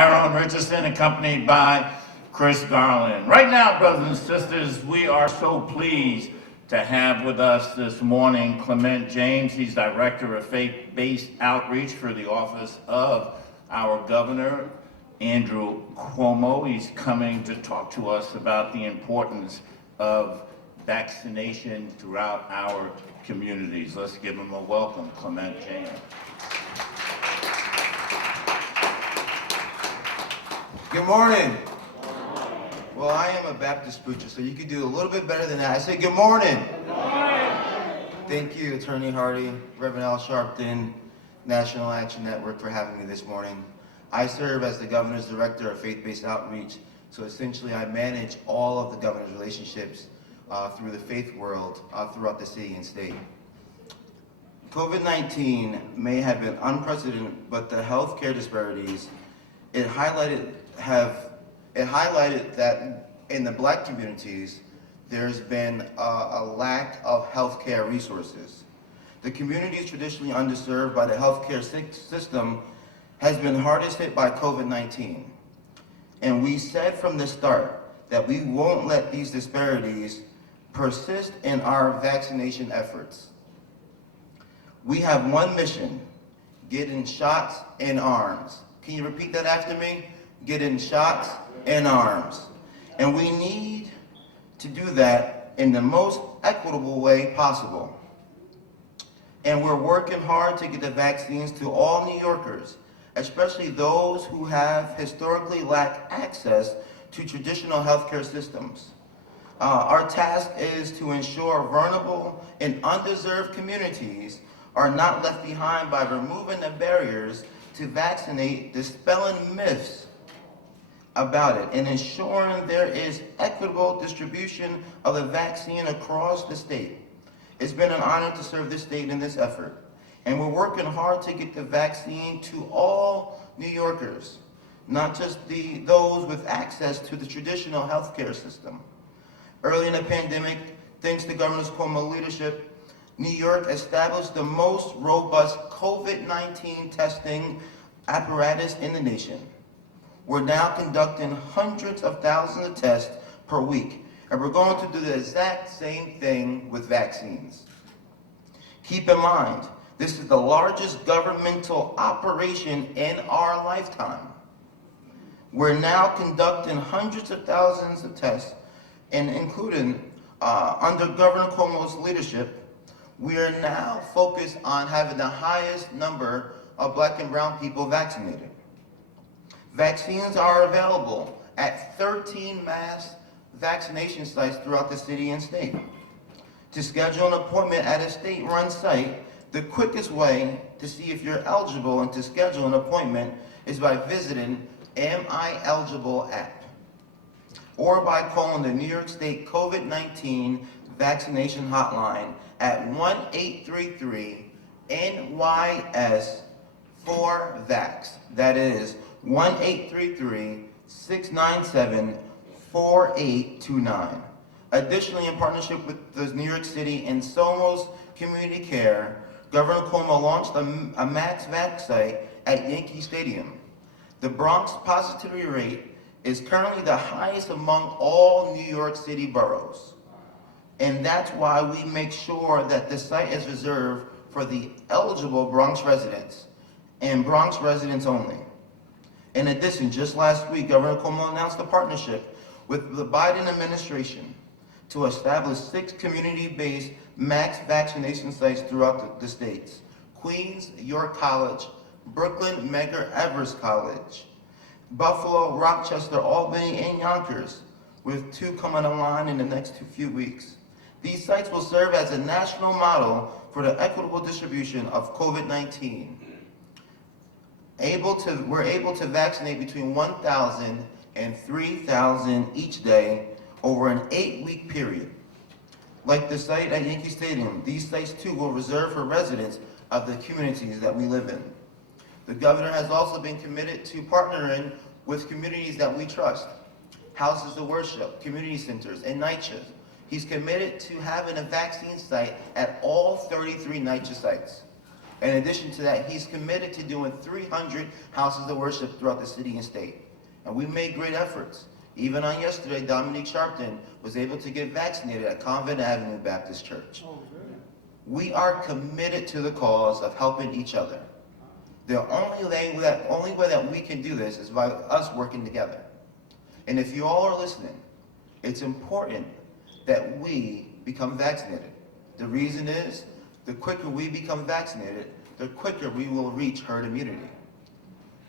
Tyrone Richardson, accompanied by Chris Garland. Right now, brothers and sisters, we are so pleased to have with us this morning Clement James. He's Director of Faith-Based Outreach for the office of our Governor, Andrew Cuomo. He's coming to talk to us about the importance of vaccination throughout our communities. Let's give him a welcome, Clement James. Good morning. Well, I am a Baptist preacher, so you could do a little bit better than that. I say good morning. Good morning. Thank you, Attorney Hardy, Reverend Al Sharpton, National Action Network for having me this morning. I serve as the Governor's Director of Faith-Based Outreach, so essentially I manage all of the Governor's relationships through the faith world throughout the city and state. COVID-19 may have been unprecedented, but the healthcare disparities it highlighted that in the Black communities, there's been a lack of healthcare resources. The communities traditionally underserved by the healthcare system has been hardest hit by COVID-19. And we said from the start that we won't let these disparities persist in our vaccination efforts. We have one mission: getting shots in arms. Can you repeat that after me? Getting shots in arms. And we need to do that in the most equitable way possible. And we're working hard to get the vaccines to all New Yorkers, especially those who have historically lacked access to traditional healthcare systems. Our task is to ensure vulnerable and undeserved communities are not left behind by removing the barriers to vaccinate, dispelling myths about it, and ensuring there is equitable distribution of the vaccine across the state. It's been an honor to serve this state in this effort, and we're working hard to get the vaccine to all New Yorkers, not just those with access to the traditional healthcare system. Early in the pandemic, thanks to Governor Cuomo's leadership, New York established the most robust COVID-19 testing apparatus in the nation. We're now conducting hundreds of thousands of tests per week, and we're going to do the exact same thing with vaccines. Keep in mind, this is the largest governmental operation in our lifetime. We're now conducting hundreds of thousands of tests, and including under Governor Cuomo's leadership, we are now focused on having the highest number of Black and brown people vaccinated. Vaccines are available at 13 mass vaccination sites throughout the city and state. To schedule an appointment at a state-run site, the quickest way to see if you're eligible and to schedule an appointment is by visiting Am I Eligible app, or by calling the New York State COVID-19 vaccination hotline at 1-833-NYS-4VAX. That is 1-833-697-4829. Additionally, in partnership with the New York City and Somos Community Care, Governor Cuomo launched a Max Vax site at Yankee Stadium. The Bronx positivity rate is currently the highest among all New York City boroughs. And that's why we make sure that the site is reserved for the eligible Bronx residents, and Bronx residents only. In addition, just last week, Governor Cuomo announced a partnership with the Biden administration to establish 6 community-based max vaccination sites throughout the states: Queens, York College, Brooklyn, Medgar Evers College, Buffalo, Rochester, Albany, and Yonkers, with 2 coming online in the next few weeks. These sites will serve as a national model for the equitable distribution of COVID-19. We're able to vaccinate between 1,000 and 3,000 each day over an 8-week period. Like the site at Yankee Stadium, these sites too will reserve for residents of the communities that we live in. The governor has also been committed to partnering with communities that we trust: houses of worship, community centers, and NYCHA. He's committed to having a vaccine site at all 33 NYCHA sites. In addition to that, he's committed to doing 300 houses of worship throughout the city and state. And we made great efforts. Even on yesterday, Dominique Sharpton was able to get vaccinated at Convent Avenue Baptist Church. We are committed to the cause of helping each other. The only way that we can do this is by us working together. And if you all are listening, it's important that we become vaccinated. The reason is, the quicker we become vaccinated, the quicker we will reach herd immunity.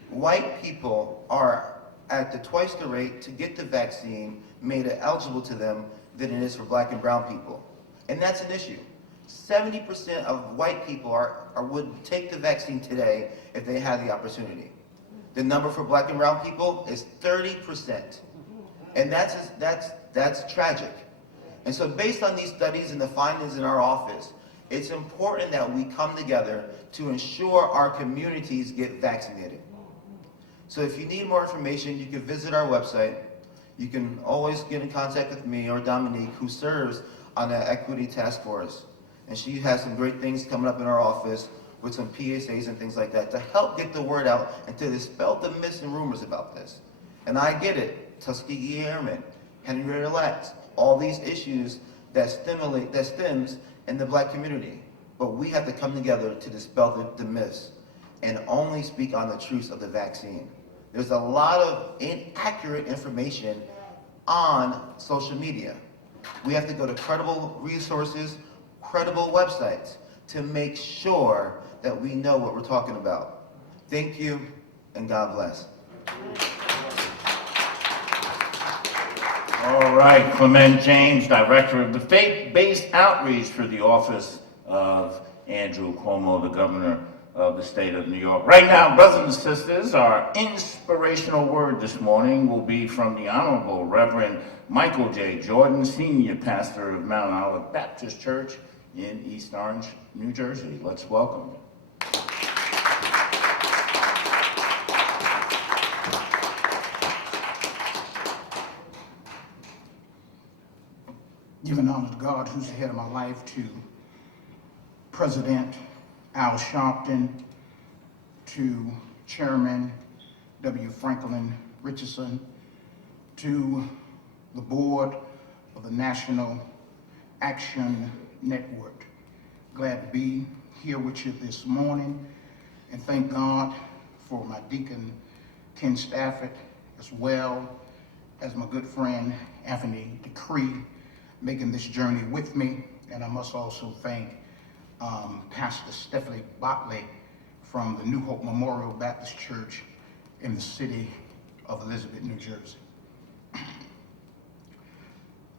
White people are at the twice the rate to get the vaccine made eligible to them than it is for black and brown people. And that's an issue. 70% of white people would take the vaccine today if they had the opportunity. The number for black and brown people is 30%. And that's tragic. And so based on these studies and the findings in our office, it's important that we come together to ensure our communities get vaccinated. So if you need more information, you can visit our website. You can always get in contact with me or Dominique, who serves on the Equity Task Force. And she has some great things coming up in our office with some PSAs and things like that to help get the word out and to dispel the myths and rumors about this. And I get it, Tuskegee Airmen, Henry Relax, all these issues that stems in the black community. But we have to come together to dispel the myths and only speak on the truths of the vaccine. There's a lot of inaccurate information on social media. We have to go to credible resources, credible websites to make sure that we know what we're talking about. Thank you, and God bless. All right, Clement James, Director of the Faith-Based Outreach for the Office of Andrew Cuomo, the Governor of the State of New York. Right now, brothers and sisters, our inspirational word this morning will be from the Honorable Reverend Michael J. Jordan, Senior Pastor of Mount Olive Baptist Church in East Orange, New Jersey. Let's welcome him. Giving honor to God, who's the head of my life, to President Al Sharpton, to Chairman W. Franklin Richardson, to the board of the National Action Network. Glad to be here with you this morning, and thank God for my deacon, Ken Stafford, as well as my good friend, Anthony Decree, making this journey with me. And I must also thank Pastor Stephanie Botley from the New Hope Memorial Baptist Church in the city of Elizabeth, New Jersey.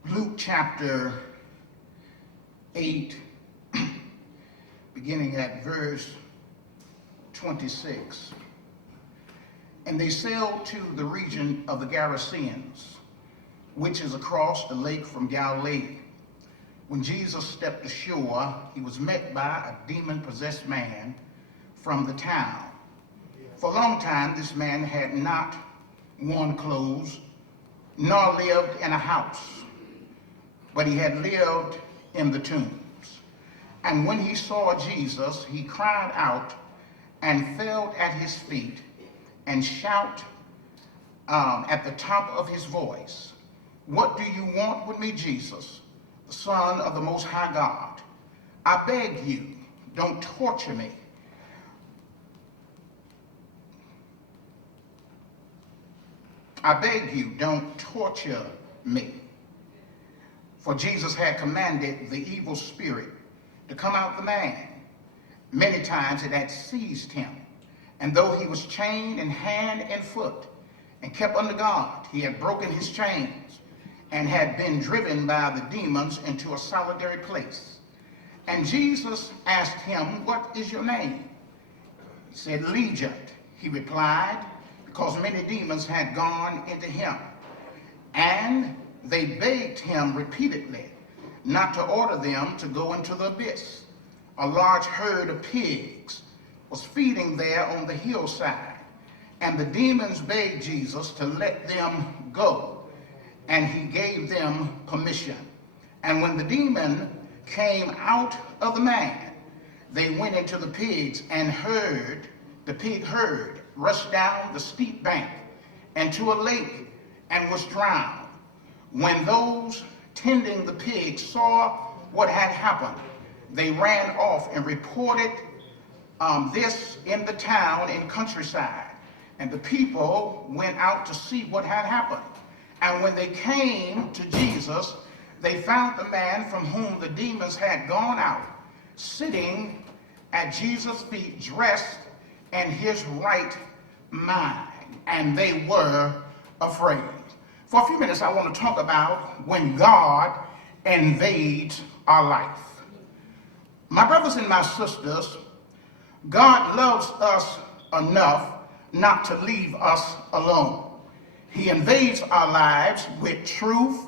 Luke chapter 8, beginning at verse 26. And they sailed to the region of the Gerasenes, which is across the lake from Galilee. When Jesus stepped ashore, he was met by a demon-possessed man from the town. For a long time, this man had not worn clothes, nor lived in a house, but he had lived in the tombs. And when he saw Jesus, he cried out and fell at his feet and shouted at the top of his voice, "What do you want with me, Jesus, the Son of the Most High God? I beg you, don't torture me." I beg you, don't torture me. For Jesus had commanded the evil spirit to come out the man. Many times it had seized him, and though he was chained in hand and foot and kept under guard, he had broken his chains and had been driven by the demons into a solitary place. And Jesus asked him, "What is your name?" He said, "Legion," he replied, because many demons had gone into him. And they begged him repeatedly not to order them to go into the abyss. A large herd of pigs was feeding there on the hillside, and the demons begged Jesus to let them go, and he gave them permission. And when the demon came out of the man, they went into the pigs and the pig herd rushed down the steep bank into a lake and was drowned. When those tending the pigs saw what had happened, they ran off and reported this in the town and countryside. And the people went out to see what had happened. And when they came to Jesus, they found the man from whom the demons had gone out, sitting at Jesus' feet, dressed in his right mind. And they were afraid. For a few minutes, I want to talk about when God invades our life. My brothers and my sisters, God loves us enough not to leave us alone. He invades our lives with truth,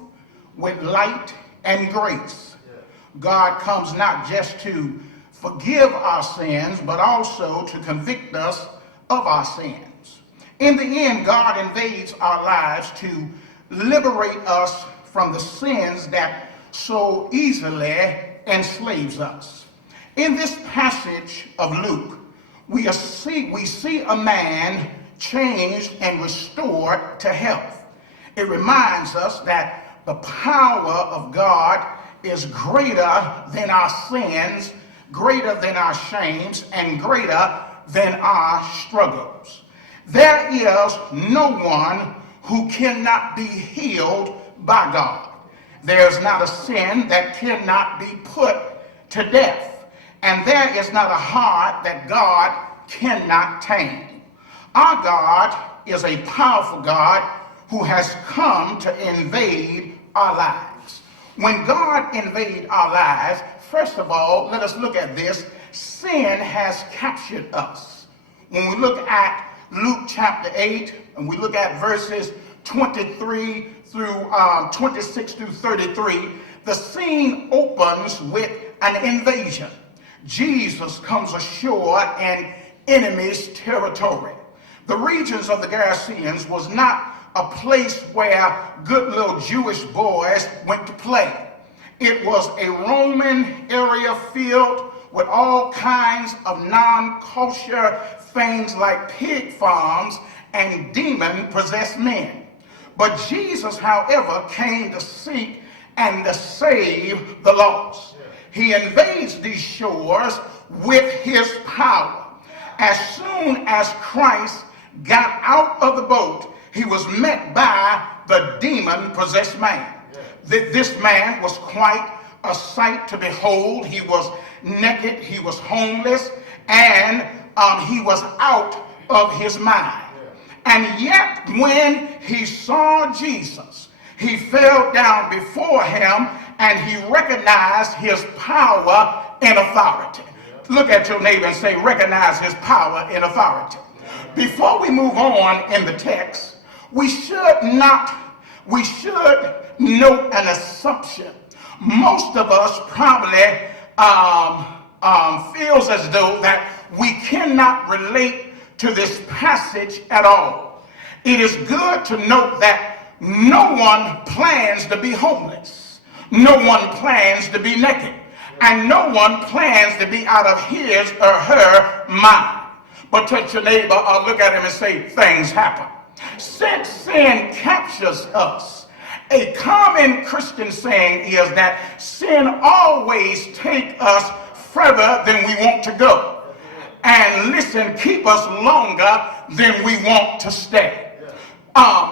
with light and grace. God comes not just to forgive our sins, but also to convict us of our sins. In the end, God invades our lives to liberate us from the sins that so easily enslaves us. In this passage of Luke, we see a man changed and restored to health. It reminds us that the power of God is greater than our sins, greater than our shames, and greater than our struggles. There is no one who cannot be healed by God. There's not a sin that cannot be put to death. And there is not a heart that God cannot tame. Our God is a powerful God who has come to invade our lives. When God invades our lives, first of all, let us look at this. Sin has captured us. When we look at Luke chapter 8, and we look at verses 23 through 26 through 33, the scene opens with an invasion. Jesus comes ashore in enemy's territory. The regions of the Gerasenes was not a place where good little Jewish boys went to play. It was a Roman area filled with all kinds of non-kosher things like pig farms and demon-possessed men. But Jesus, however, came to seek and to save the lost. He invades these shores with his power. As soon as Christ got out of the boat, he was met by the demon-possessed man. This man was quite a sight to behold. He was naked, he was homeless, and he was out of his mind. And yet when he saw Jesus, he fell down before him and he recognized his power and authority. Look at your neighbor and say, recognize his power and authority. Before we move on in the text, we should note an assumption. Most of us probably feels as though that we cannot relate to this passage at all. It is good to note that no one plans to be homeless. No one plans to be naked. And no one plans to be out of his or her mind. But touch your neighbor or look at him and say, things happen. Since sin captures us, a common Christian saying is that sin always takes us further than we want to go. And listen, keep us longer than we want to stay.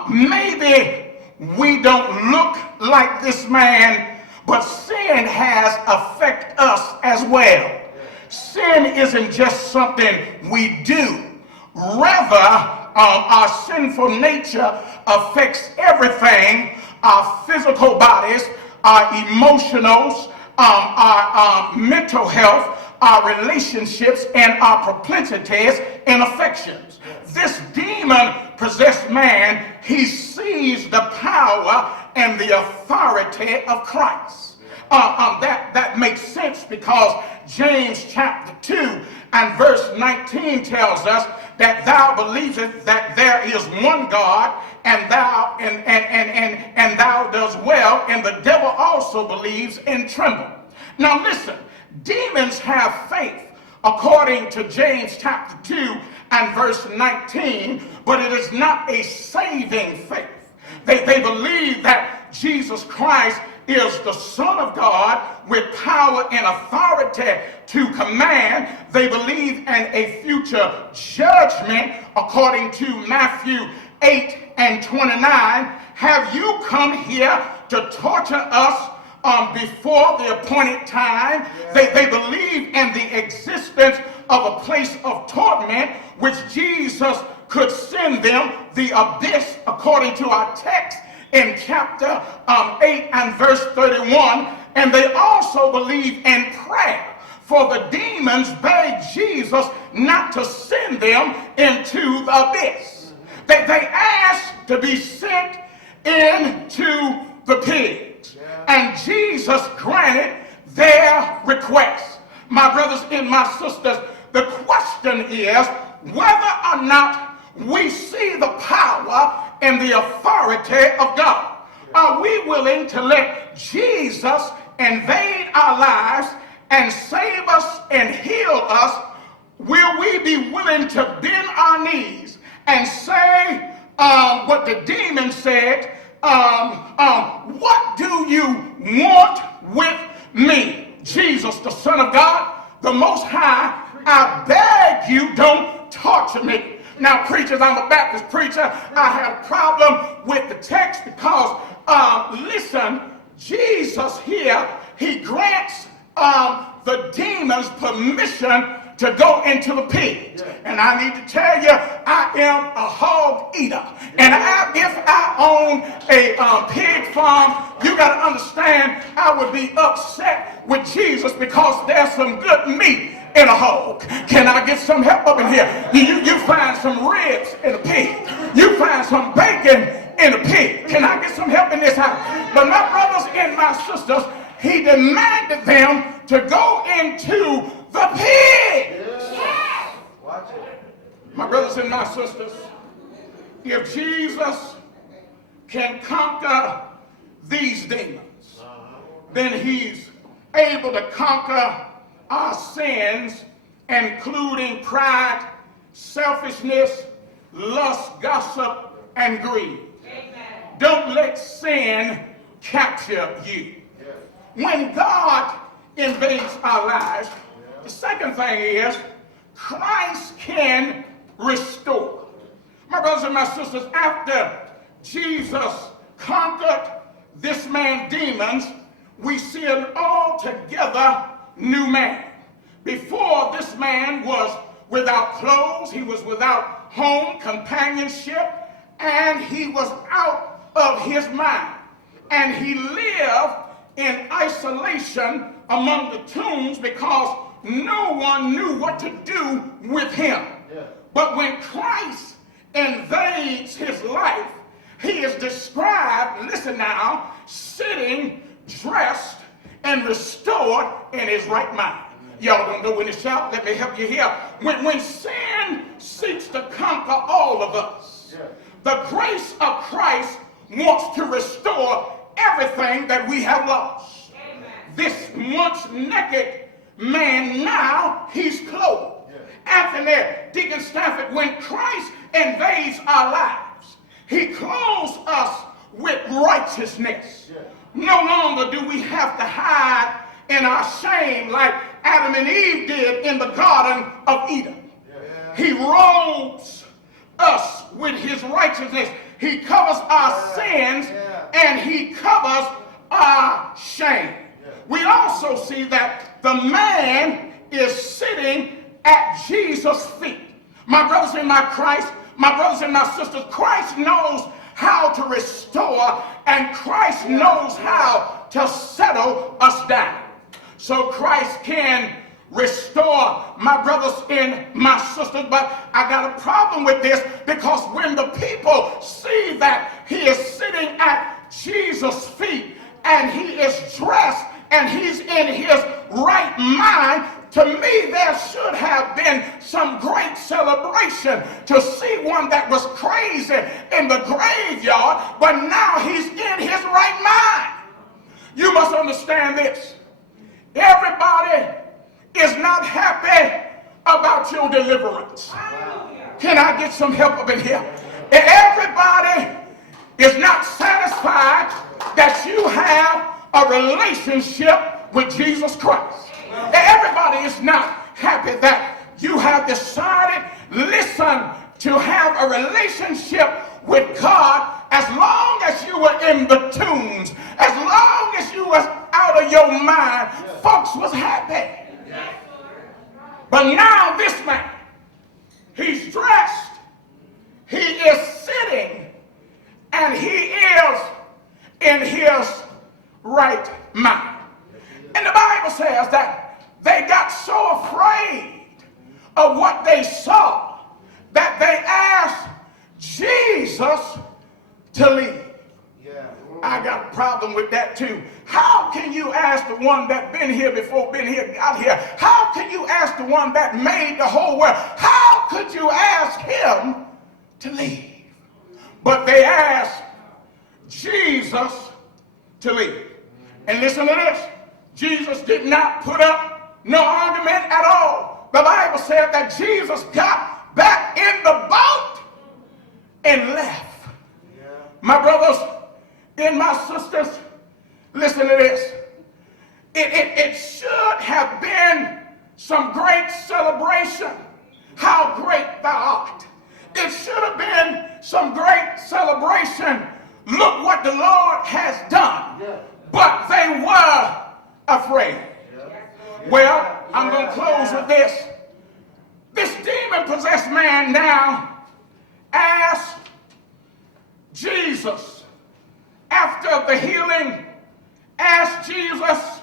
Maybe we don't look like this man, but sin has affected us as well. Sin isn't just something we do. Rather, our sinful nature affects everything: our physical bodies, our emotionals, our mental health, our relationships, and our propensities and affections. This demon-possessed man, he sees the power and the authority of Christ. That makes sense because James chapter 2 and verse 19 tells us that thou believest that there is one God, and thou does well, and the devil also believes and tremble. Now listen, demons have faith, according to James chapter 2 and verse 19, but it is not a saving faith. They believe that Jesus Christ is the Son of God with power and authority to command. They believe in a future judgment according to Matthew 8 and 29. Have you come here to torture us before the appointed time? They believe in the existence of a place of torment which Jesus could send them, the abyss, according to our text in chapter 8 and verse 31. And they also believe in prayer, for the demons begged Jesus not to send them into the abyss. They asked to be sent into the pigs, and Jesus granted their request. My brothers and my sisters, the question is whether or not we see the power and the authority of God. Are we willing to let Jesus invade our lives and save us and heal us? Will we be willing to bend our knees and say what the demon said? What do you want with me? Jesus, the Son of God, the Most High, I beg you, don't torture me. Now, preachers, I'm a Baptist preacher. I have a problem with the text because, listen, Jesus here, he grants the demons permission to go into the pigs. And I need to tell you, I am a hog eater. And if I own a pig farm, you got to understand, I would be upset with Jesus because there's some good meat in a hog. Can I get some help up in here? You find some ribs in a pig. You find some bacon in a pig. Can I get some help in this house? But my brothers and my sisters, he demanded them to go into the pigs. Yes. Watch it. My brothers and my sisters, if Jesus can conquer these demons, then he's able to conquer our sins, including pride, selfishness, lust, gossip, and greed. Amen. Don't let sin capture you. When God invades our lives, the second thing is Christ can restore. My brothers and my sisters, after Jesus conquered this man's demons, we see an altogether new man. Before, this man was without clothes, he was without home, companionship, and he was out of his mind. And he lived in isolation among the tombs because no one knew what to do with him. But when Christ invades his life, he is described, listen now, sitting, dressed, and restored in his right mind. Y'all don't know when to shout. Let me help you here. When sin seeks to conquer all of us, the grace of Christ wants to restore everything that we have lost. Amen. This once naked man, now he's clothed. Anthony, Deacon Stafford, when Christ invades our lives, he clothes us with righteousness. No longer do we have to hide in our shame like Adam and Eve did in the Garden of Eden. He robes us with his righteousness. He covers our sins and he covers our shame. We also see that the man is sitting at Jesus' feet. My brothers and my brothers and my sisters, Christ knows how to restore, and Christ knows how to settle us down. So Christ can restore, my brothers and my sisters, but I got a problem with this because when the people see that he is sitting at Jesus' feet and he is dressed and he's in his right mind, to me there should have been some great celebration to see one that was crazy in the graveyard, but now he's in his right mind. You must understand this. Everybody is not happy about your deliverance. Can I get some help up in here? Everybody is not satisfied that you have a relationship with Jesus Christ. Everybody is not happy that you have decided, listen, to have a relationship with God. As long as you were in the tombs, as long as you was out of your mind, folks was happy. But now this man, he's dressed, he is sitting, and he is in his right mind. And the Bible says that they got so afraid of what they saw that they asked Jesus to leave. I got a problem with that too. How can you ask the one that been here before, been here, got here? How can you ask the one that made the whole world? How could you ask him to leave? But they asked Jesus to leave. And listen to this. Jesus did not put up no argument at all. The Bible said that Jesus got back in the boat and left. My brothers and my sisters, listen to this. It should have been some great celebration. How great thou art. It should have been some great celebration. Look what the Lord has done. But they were afraid. Well, I'm going to close with this. This demon-possessed man now asked Jesus, after the healing, asked Jesus,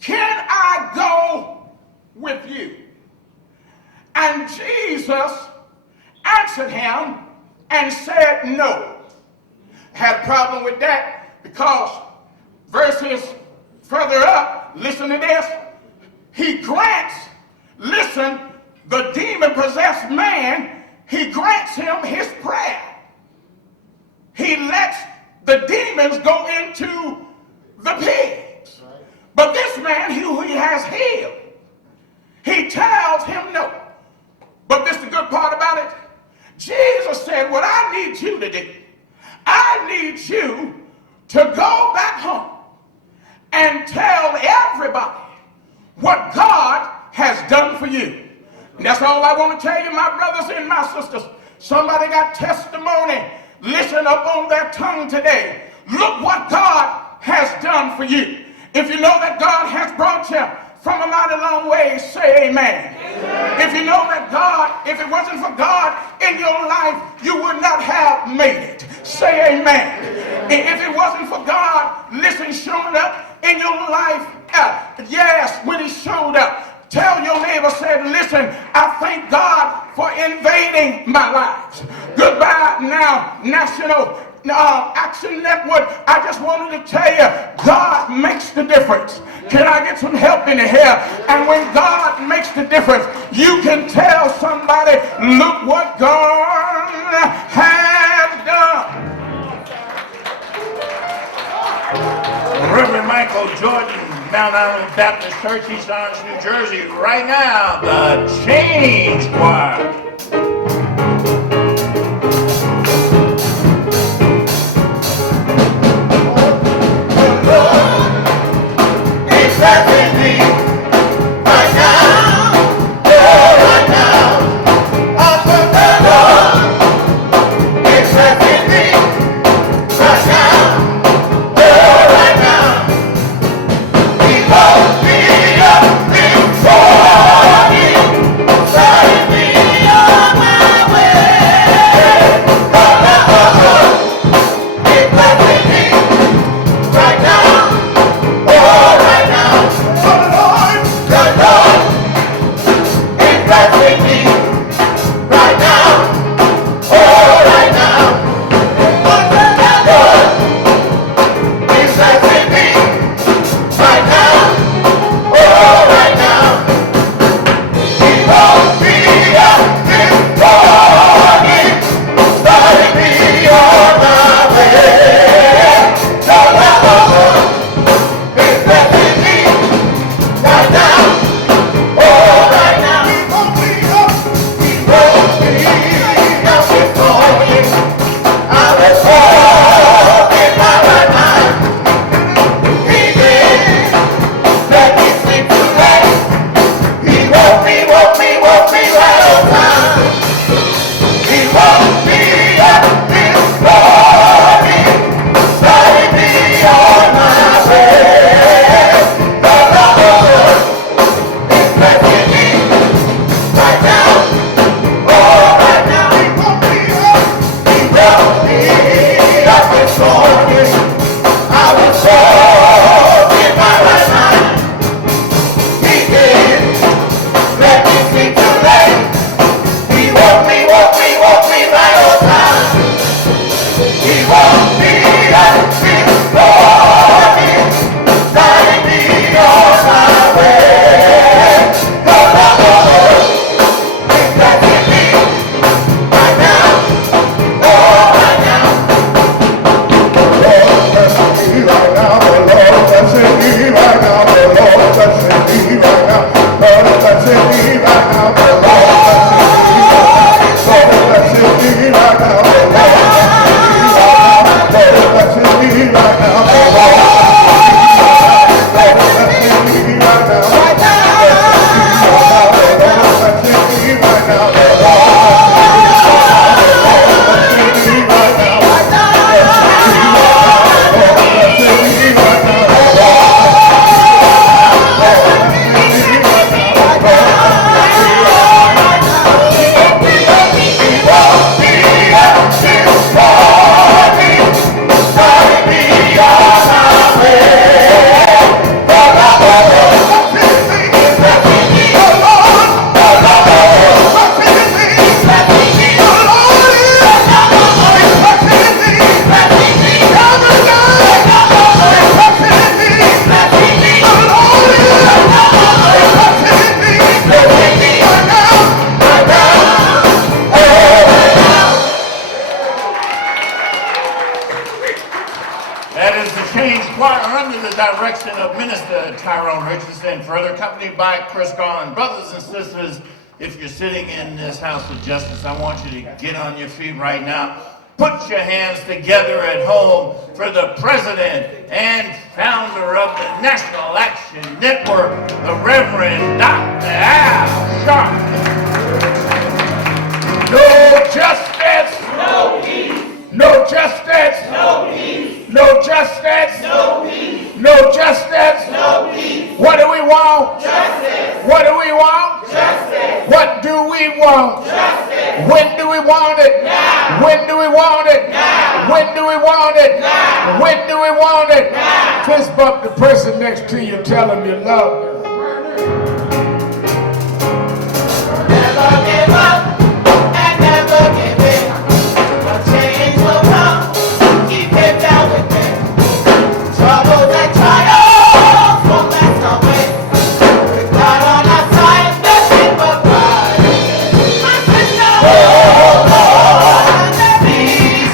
can I go with you? And Jesus answered him and said no. Had a problem with that because verses further up, listen to this, he grants, listen, the demon-possessed man, he grants him his prayer. He lets the demons go into the pigs. But this man who he has healed, he tells him no. But this is the good part about it. Jesus said, what I need you to do, I need you to go back home and tell everybody what God has done for you. And that's all I want to tell you, my brothers and my sisters. Somebody got testimony. Listen up on their tongue today. Look what God has done for you. If you know that God has brought you from a mighty long way, say amen. If you know that God, if it wasn't for God in your life, you would not have made it. Say amen. If it wasn't for God, listen, showing up in your life, yes, when he showed up, tell your neighbor, say, listen, I thank God for invading my life. Goodbye now, National Action Network. I just wanted to tell you, God makes the difference. Can I get some help in here? And when God makes the difference, you can tell somebody, look what God has done. Reverend Michael Jordan, Mount Island Baptist Church, East Orange, New Jersey. Right now, the Change Choir. Me Further accompanied by Chris Garland. Brothers and sisters, if you're sitting in this house of justice, I want you to get on your feet right now. Put your hands together at home for the president and founder of the National Action Network, the Reverend Dr. Al Sharpton. No justice, no peace. No justice, no peace. No justice, no peace. No justice, no peace. What do we want? Justice. What do we want? Justice. What do we want? Justice. When do we want it? Now. When do we want it? Now. When do we want it? Now. When do we want it? Now. Fist bump the person next to you, tell him you love them. Never give up and never give in. A change will come. Keep it down with me. Troubles and trials won't last always. With God on our side, nothing but pride. My sister, oh Lord, be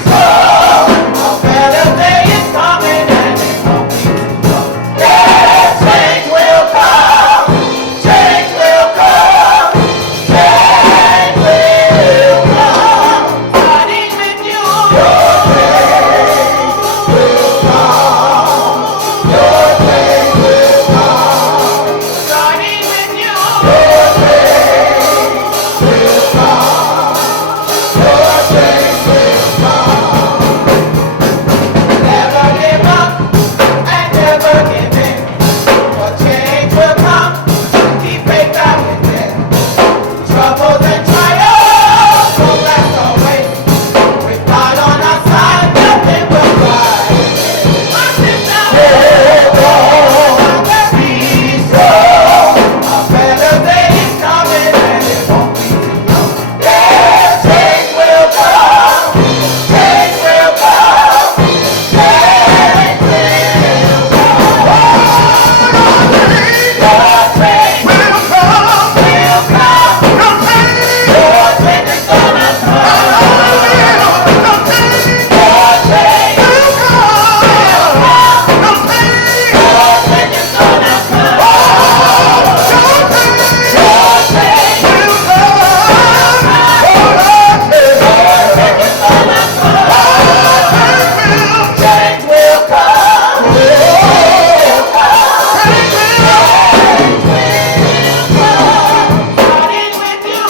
strong. A better day is coming and it won't be too long. Yeah, change will come. Change will come. Change will come. Starting with you. Your change will come. Your change will come. Starting with you. Your change will come. Your change will come. Never give up and never give in. Your change will come. Keep faith out within. Troubles and trials won't last always. With God on our side, nothing will rise. My sister, hold on, be strong. A better day is coming and it won't be too long. Yeah, change will come. Change will come. Change will come. Your change will come. Will come. Your change is gonna come. Your change will come. Your change is gonna come. Your change will come. Change will come. Starting with you.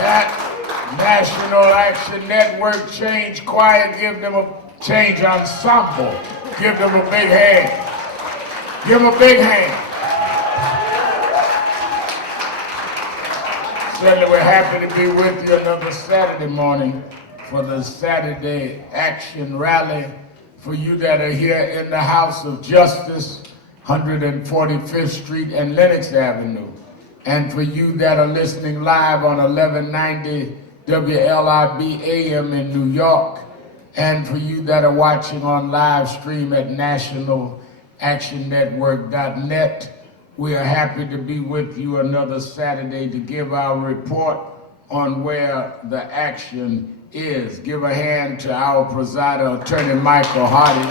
That National Action Network Change Choir, give them a change ensemble. Give them a big hand. Give them a big hand. Certainly we're happy to be with you another Saturday morning for the Saturday Action Rally. For you that are here in the House of Justice, 145th Street and Lenox Avenue. And for you that are listening live on 1190 WLIB AM in New York, and for you that are watching on live stream at nationalactionnetwork.net, we are happy to be with you another Saturday to give our report on where the action is. Give a hand to our presider, Attorney Michael Hardy,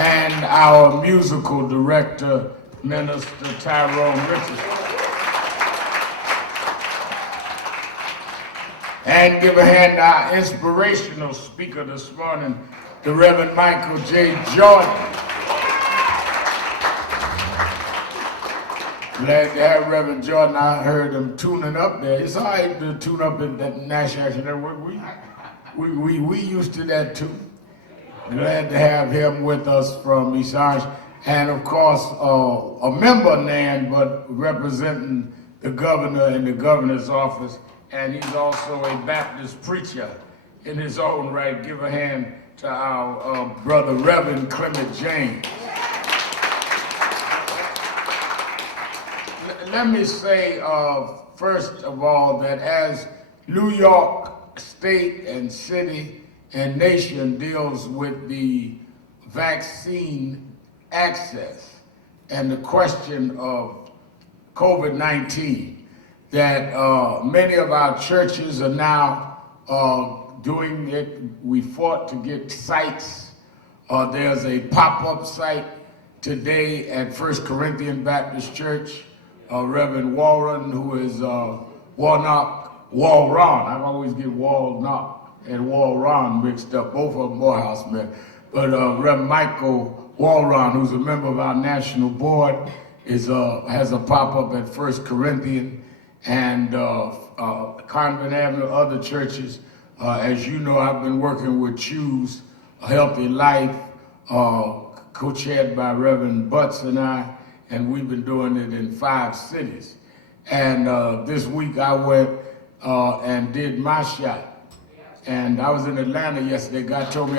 and our musical director, Minister Tyrone Richardson. And give a hand to our inspirational speaker this morning, the Reverend Michael J. Jordan. Glad to have Reverend Jordan. I heard him tuning up there. It's all right to tune up in that National Action Network. We used to that too. Glad to have him with us from East Orange. And of course, a member Nan, but representing the governor in the governor's office. And he's also a Baptist preacher in his own right. Give a hand to our brother, Reverend Clement James. Let me say, first of all, that as New York State and city and nation deals with the vaccine access and the question of COVID-19, that many of our churches are now doing it. We fought to get sites. There's a pop-up site today at First Corinthian Baptist Church. Reverend Warren, who is Walron. I always get Walnut and Warren mixed up, both of them Morehouse men. But Reverend Michael Warron, who's a member of our national board, has a pop-up at First Corinthian and Convent Avenue, other churches. As you know, I've been working with Choose a Healthy Life, co-chaired by Reverend Butts and I, and we've been doing it in 5 cities. And this week I went and did my shot. And I was in Atlanta yesterday. God told me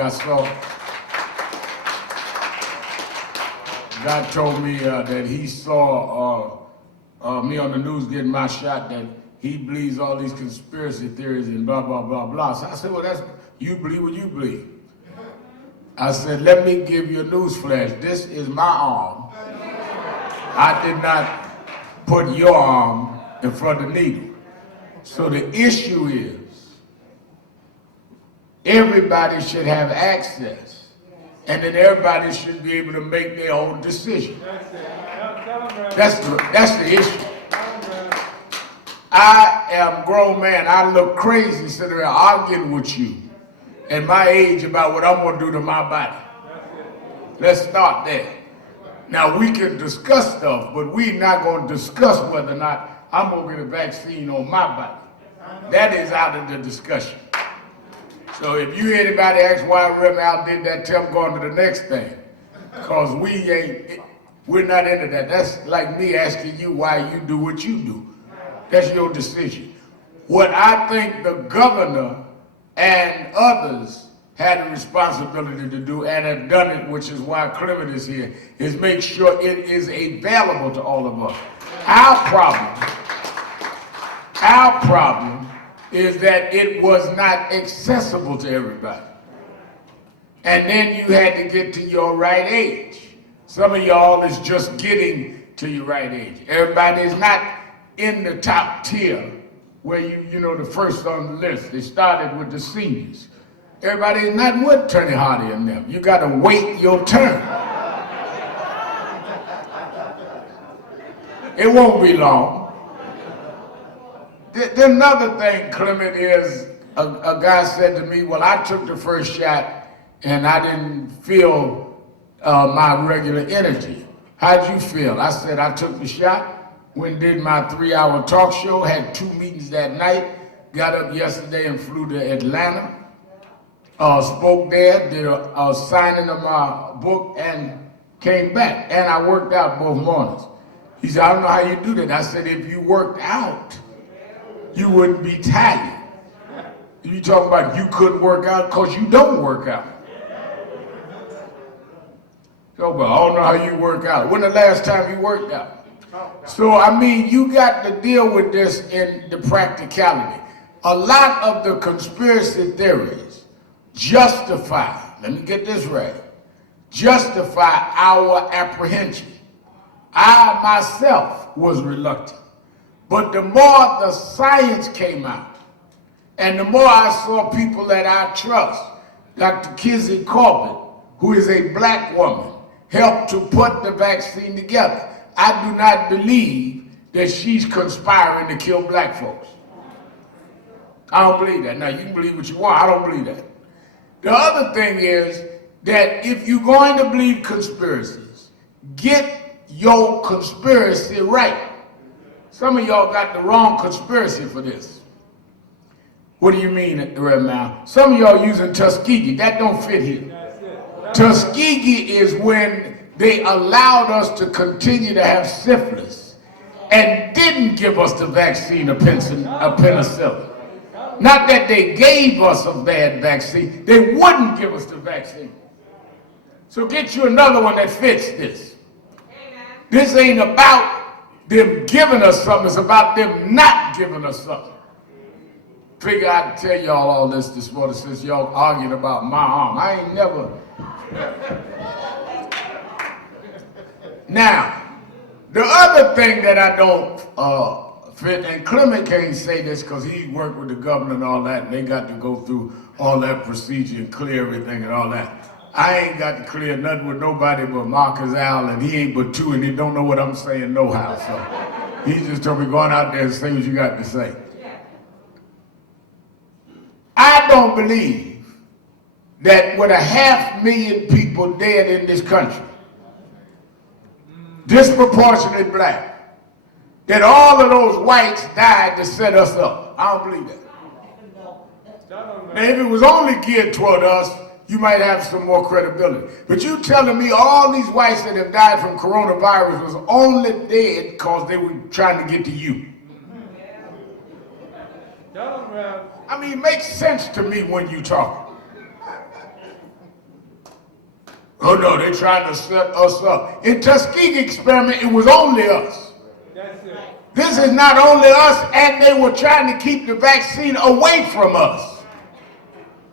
that he saw me on the news getting my shot, that he believes all these conspiracy theories and blah, blah, blah, blah. So I said, well, that's, you believe what you believe. I said, let me give you a news flash. This is my arm. I did not put your arm in front of the needle. So the issue is, everybody should have access, and then everybody should be able to make their own decision. That's the issue. I am a grown man. I look crazy sitting there arguing with you at my age about what I'm going to do to my body. Let's start there. Now, we can discuss stuff, but we're not going to discuss whether or not I'm going to get a vaccine on my body. That is out of the discussion. So if you hear anybody ask why Reverend Al did that, tell them going to the next thing. Because we're not into that. That's like me asking you why you do what you do. That's your decision. What I think the governor and others had a responsibility to do and have done it, which is why Clement is here, is make sure it is available to all of us. Our problem is that it was not accessible to everybody. And then you had to get to your right age. Some of y'all is just getting to your right age. Everybody is not in the top tier where you know, the first on the list. They started with the seniors. Everybody is not with Attorney Hardy and them. You got to wait your turn. It won't be long. The another thing, Clement, is a guy said to me, well, I took the first shot and I didn't feel my regular energy. How'd you feel? I said, I took the shot, went and did my 3-hour talk show, had 2 meetings that night, got up yesterday and flew to Atlanta, spoke there, did a signing of my book, and came back. And I worked out both mornings. He said, I don't know how you do that. I said, if you worked out, you wouldn't be tired. You talk about you couldn't work out because you don't work out. So, but I don't know how you work out. When the last time you worked out? So, I mean, you got to deal with this in the practicality. A lot of the conspiracy theories justify, let me get this right, justify our apprehension. I myself was reluctant. But the more the science came out, and the more I saw people that I trust, Dr. Kizzy Corbett, who is a black woman, helped to put the vaccine together. I do not believe that she's conspiring to kill black folks. I don't believe that. Now, you can believe what you want. I don't believe that. The other thing is that if you're going to believe conspiracies, get your conspiracy right. Some of y'all got the wrong conspiracy for this. What do you mean, Reverend Mal? Some of y'all using Tuskegee. That don't fit here. Tuskegee is when they allowed us to continue to have syphilis and didn't give us the vaccine of penicillin. Not that they gave us a bad vaccine, they wouldn't give us the vaccine. So get you another one that fits this. This ain't about them giving us something, it's about them not giving us something. Figure I'd tell y'all all this morning since y'all arguing about my arm. I ain't never. Now, the other thing that I don't fit, and Clement can't say this because he worked with the governor and all that, and they got to go through all that procedure and clear everything and all that. I ain't got to clear nothing with nobody but Marcus Al, and he ain't but two, and he don't know what I'm saying no how. So he just told me, go on out there and say what you got to say. I don't believe that with 500,000 people dead in this country, disproportionately black, that all of those whites died to set us up. I don't believe that. Now, if it was only geared toward us, you might have some more credibility. But you telling me all these whites that have died from coronavirus was only dead because they were trying to get to you. I mean, it makes sense to me when you talk. Oh no, they're trying to set us up. In Tuskegee experiment, it was only us. That's it. This is not only us, and they were trying to keep the vaccine away from us.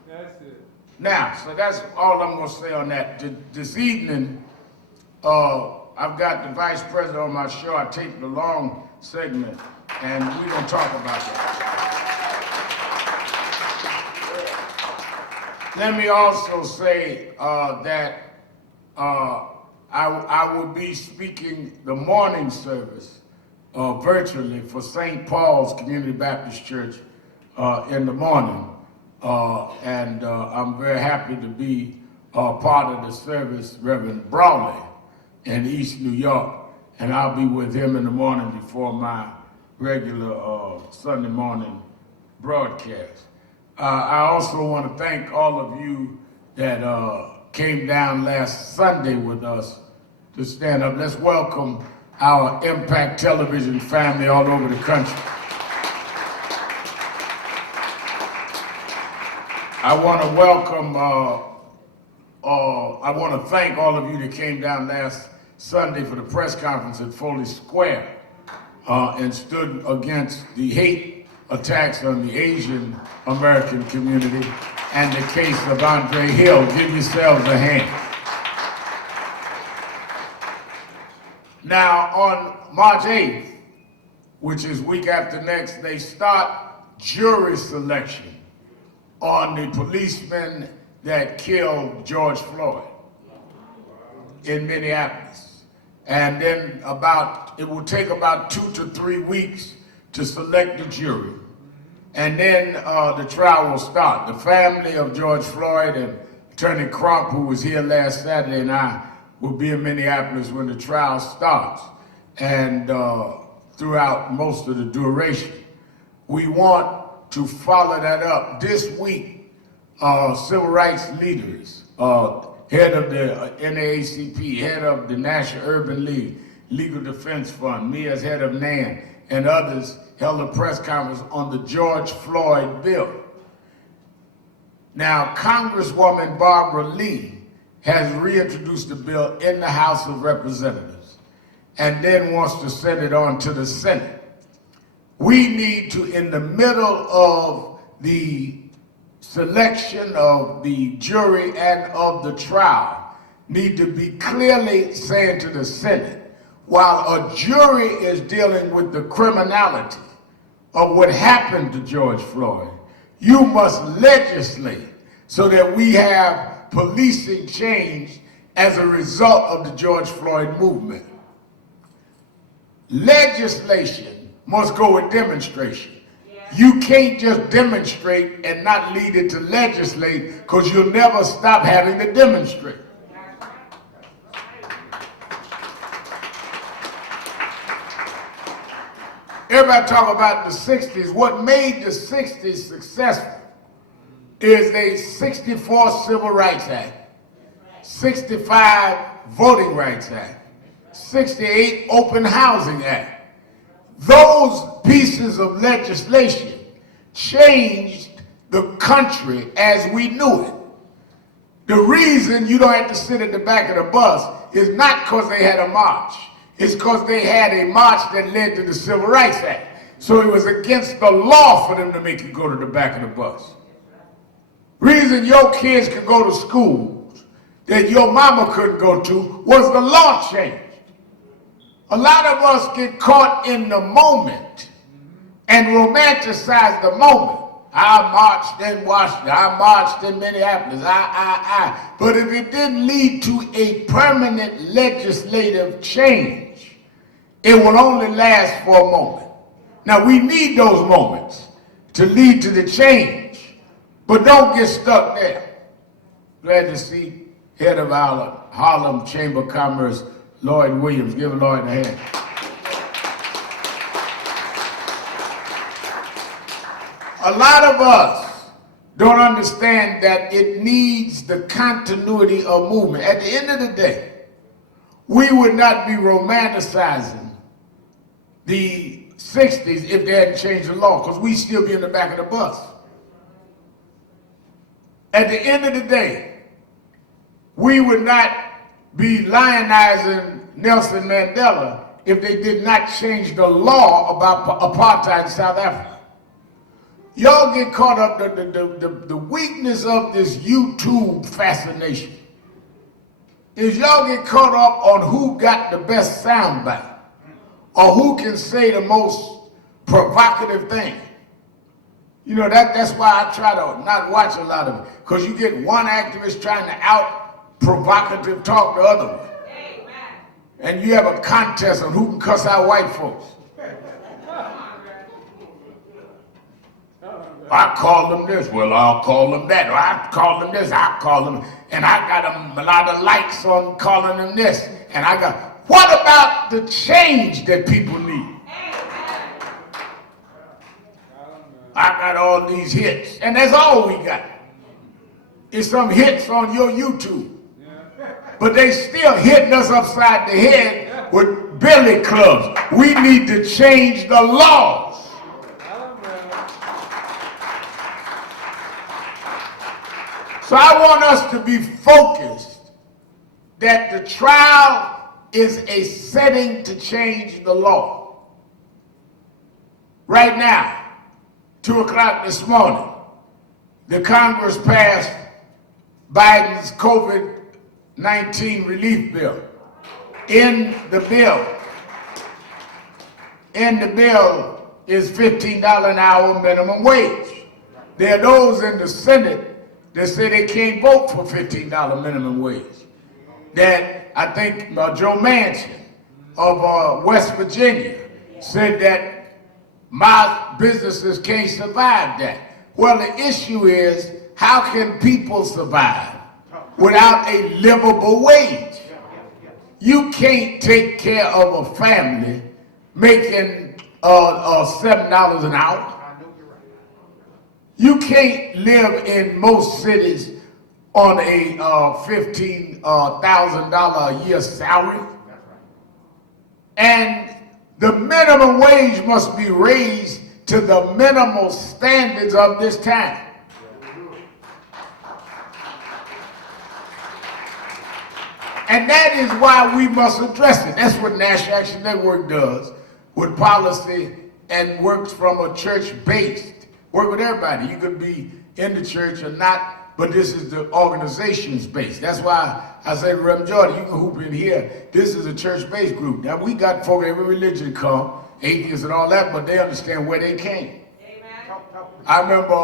That's it. Now, so that's all I'm going to say on that. This evening, I've got the vice president on my show. I taped a long segment, and we're going to talk about that. Let me also say that I will be speaking the morning service virtually for St. Paul's Community Baptist Church in the morning. And I'm very happy to be part of the service, Reverend Brawley in East New York. And I'll be with him in the morning before my regular Sunday morning broadcast. I also want to thank all of you that came down last Sunday with us to stand up. Let's welcome our Impact Television family all over the country. I want to welcome, I want to thank all of you that came down last Sunday for the press conference at Foley Square and stood against the hate attacks on the Asian American community and the case of Andre Hill. Give yourselves a hand. Now, on March 8th, which is week after next, they start jury selection on the policeman that killed George Floyd in Minneapolis. And then it will take about 2 to 3 weeks to select the jury. And then the trial will start. The family of George Floyd and Attorney Crump, who was here last Saturday, and I will be in Minneapolis when the trial starts and throughout most of the duration. We want to follow that up. This week, civil rights leaders, head of the NAACP, head of the National Urban League, Legal Defense Fund, me as head of NAN, and others held a press conference on the George Floyd bill. Now, Congresswoman Barbara Lee has reintroduced the bill in the House of Representatives and then wants to send it on to the Senate. We need to, in the middle of the selection of the jury and of the trial, need to be clearly saying to the Senate, while a jury is dealing with the criminality of what happened to George Floyd, you must legislate so that we have policing change as a result of the George Floyd movement. Legislation must go with demonstration. You can't just demonstrate and not lead it to legislate, because you'll never stop having to demonstrate. Everybody talk about the 60s. What made the 60s successful is a 64 Civil Rights Act, 65 Voting Rights Act, 68 Open Housing Act. Those pieces of legislation changed the country as we knew it. The reason you don't have to sit at the back of the bus is not because they had a march. It's because they had a march that led to the Civil Rights Act. So it was against the law for them to make you go to the back of the bus. Reason your kids could go to schools that your mama couldn't go to was the law changed. A lot of us get caught in the moment and romanticize the moment. I marched in Washington, I marched in Minneapolis, But if it didn't lead to a permanent legislative change, it will only last for a moment. Now we need those moments to lead to the change, but don't get stuck there. Glad to see head of our Harlem Chamber of Commerce, Lloyd Williams. Give Lloyd a hand. A lot of us don't understand that it needs the continuity of movement. At the end of the day, we would not be romanticizing the 60s if they hadn't changed the law, because we'd still be in the back of the bus. At the end of the day, we would not be lionizing Nelson Mandela if they did not change the law about apartheid in South Africa. Y'all get caught up in the weakness of this YouTube fascination is y'all get caught up on who got the best soundbite or who can say the most provocative thing. You know, that's why I try to not watch a lot of it, because you get one activist trying to out-provocative talk the other one. And you have a contest on who can cuss out white folks. I call them this, well, I'll call them that, or I call them this, I call them, and I got a lot of likes on calling them this, and I got, what about the change that people need? I got all these hits, and that's all we got. It's some hits on your YouTube. But they still hitting us upside the head with billy clubs. We need to change the laws. So I want us to be focused that the trial is a setting to change the law. Right now, 2 o'clock this morning, the Congress passed Biden's COVID-19 relief bill. In the bill is $15 an hour minimum wage. There are those in the Senate that say they can't vote for $15 minimum wage. That I think Joe Manchin of West Virginia said that my businesses can't survive that. Well, the issue is, how can people survive without a livable wage? You can't take care of a family making $7 an hour. You can't live in most cities on a $15,000 a year salary. And the minimum wage must be raised to the minimal standards of this time. And that is why we must address it. That's what National Action Network does with policy and works from a church-based. Work with everybody. You could be in the church or not, but this is the organization's base. That's why I say to Reverend Jordan, you can hoop in here. This is a church-based group. Now, we got folk every religion come, atheists and all that, but they understand where they came. I remember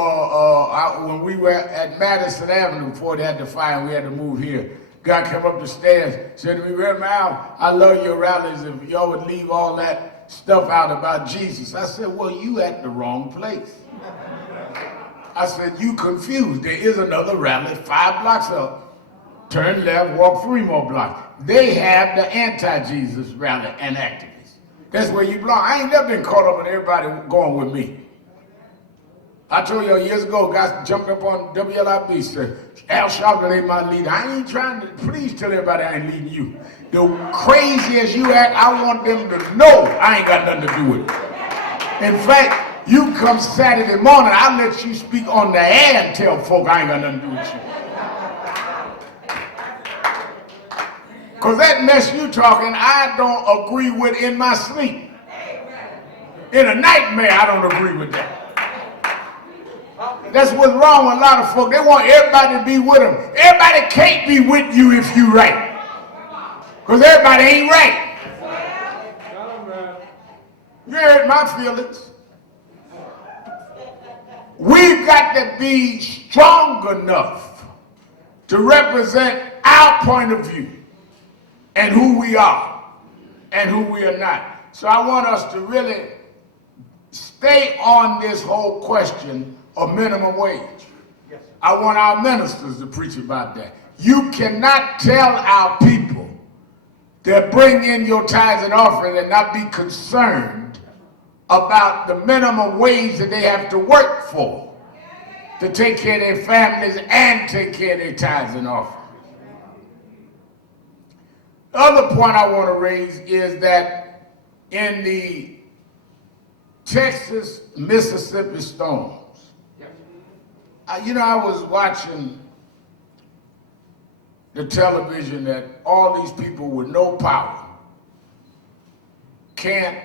when we were at Madison Avenue before they had the fire and we had to move here. God came up the stairs, said to me, Reverend Al, I love your rallies if y'all would leave all that stuff out about Jesus. I said, well, you at the wrong place. I said, you confused. There is another rally 5 blocks up. Turn left, walk 3 more blocks. They have the anti-Jesus rally and activists. That's where you belong. I ain't never been caught up with everybody going with me. I told y'all years ago, guys jumped up on WLIB, said, Al Sharpton ain't my leader. I ain't trying to, please tell everybody I ain't leading you. The crazy as you act, I want them to know I ain't got nothing to do with it. In fact, you come Saturday morning, I'll let you speak on the air and tell folk I ain't got nothing to do with you. Because that mess you talking, I don't agree with in my sleep. In a nightmare, I don't agree with that. That's what's wrong with a lot of folk. They want everybody to be with them. Everybody can't be with you if you right. Because everybody ain't right. You hurt my feelings. We've got to be strong enough to represent our point of view and who we are and who we are not. So I want us to really stay on this whole question of minimum wage. I want our ministers to preach about that. You cannot tell our people that bring in your tithes and offering and not be concerned about the minimum wage that they have to work for to take care of their families and take care of their tithes and offerings. The other point I want to raise is that in the Texas-Mississippi storms, I was watching the television that all these people with no power can't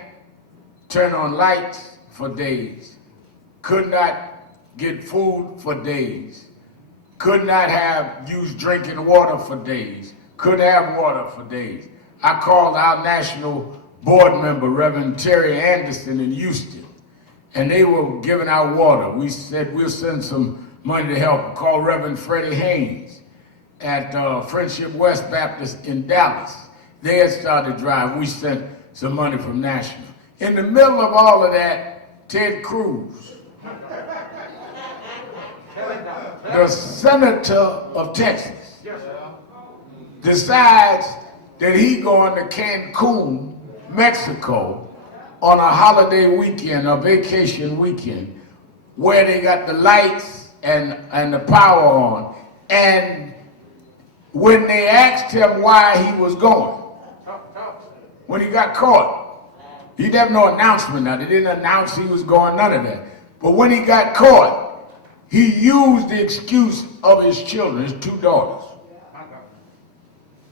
turn on lights for days, could not get food for days, could not use drinking water for days, couldn't have water for days. I called our national board member, Reverend Terry Anderson in Houston, and they were giving out water. We said we'll send some money to help. Called Reverend Freddie Haynes at Friendship West Baptist in Dallas. They had started to drive. We sent some money from National. In the middle of all of that, Ted Cruz, the senator of Texas, decides that he going to Cancun, Mexico, on a holiday weekend, a vacation weekend, where they got the lights and the power on. And when they asked him why he was going, when he got caught, he didn't have no announcement now. They didn't announce he was going, none of that. But when he got caught, he used the excuse of his children, his 2 daughters.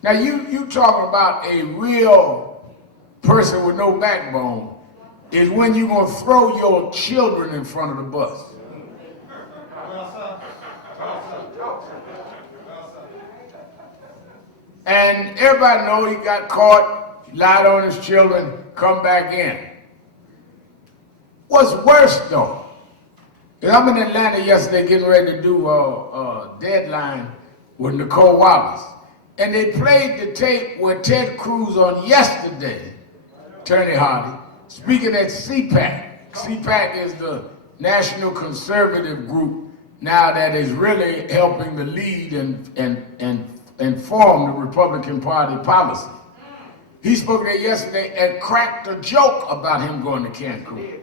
Now you talking about a real person with no backbone is when you're going to throw your children in front of the bus. And everybody know he got caught, lied on his children, come back in. What's worse though, is I'm in Atlanta yesterday getting ready to do a deadline with Nicole Wallace. And they played the tape with Ted Cruz on yesterday, Attorney Hardy, speaking at CPAC. CPAC is the National Conservative Group now that is really helping to lead and form the Republican Party policy. He spoke there yesterday and cracked a joke about him going to Cancun.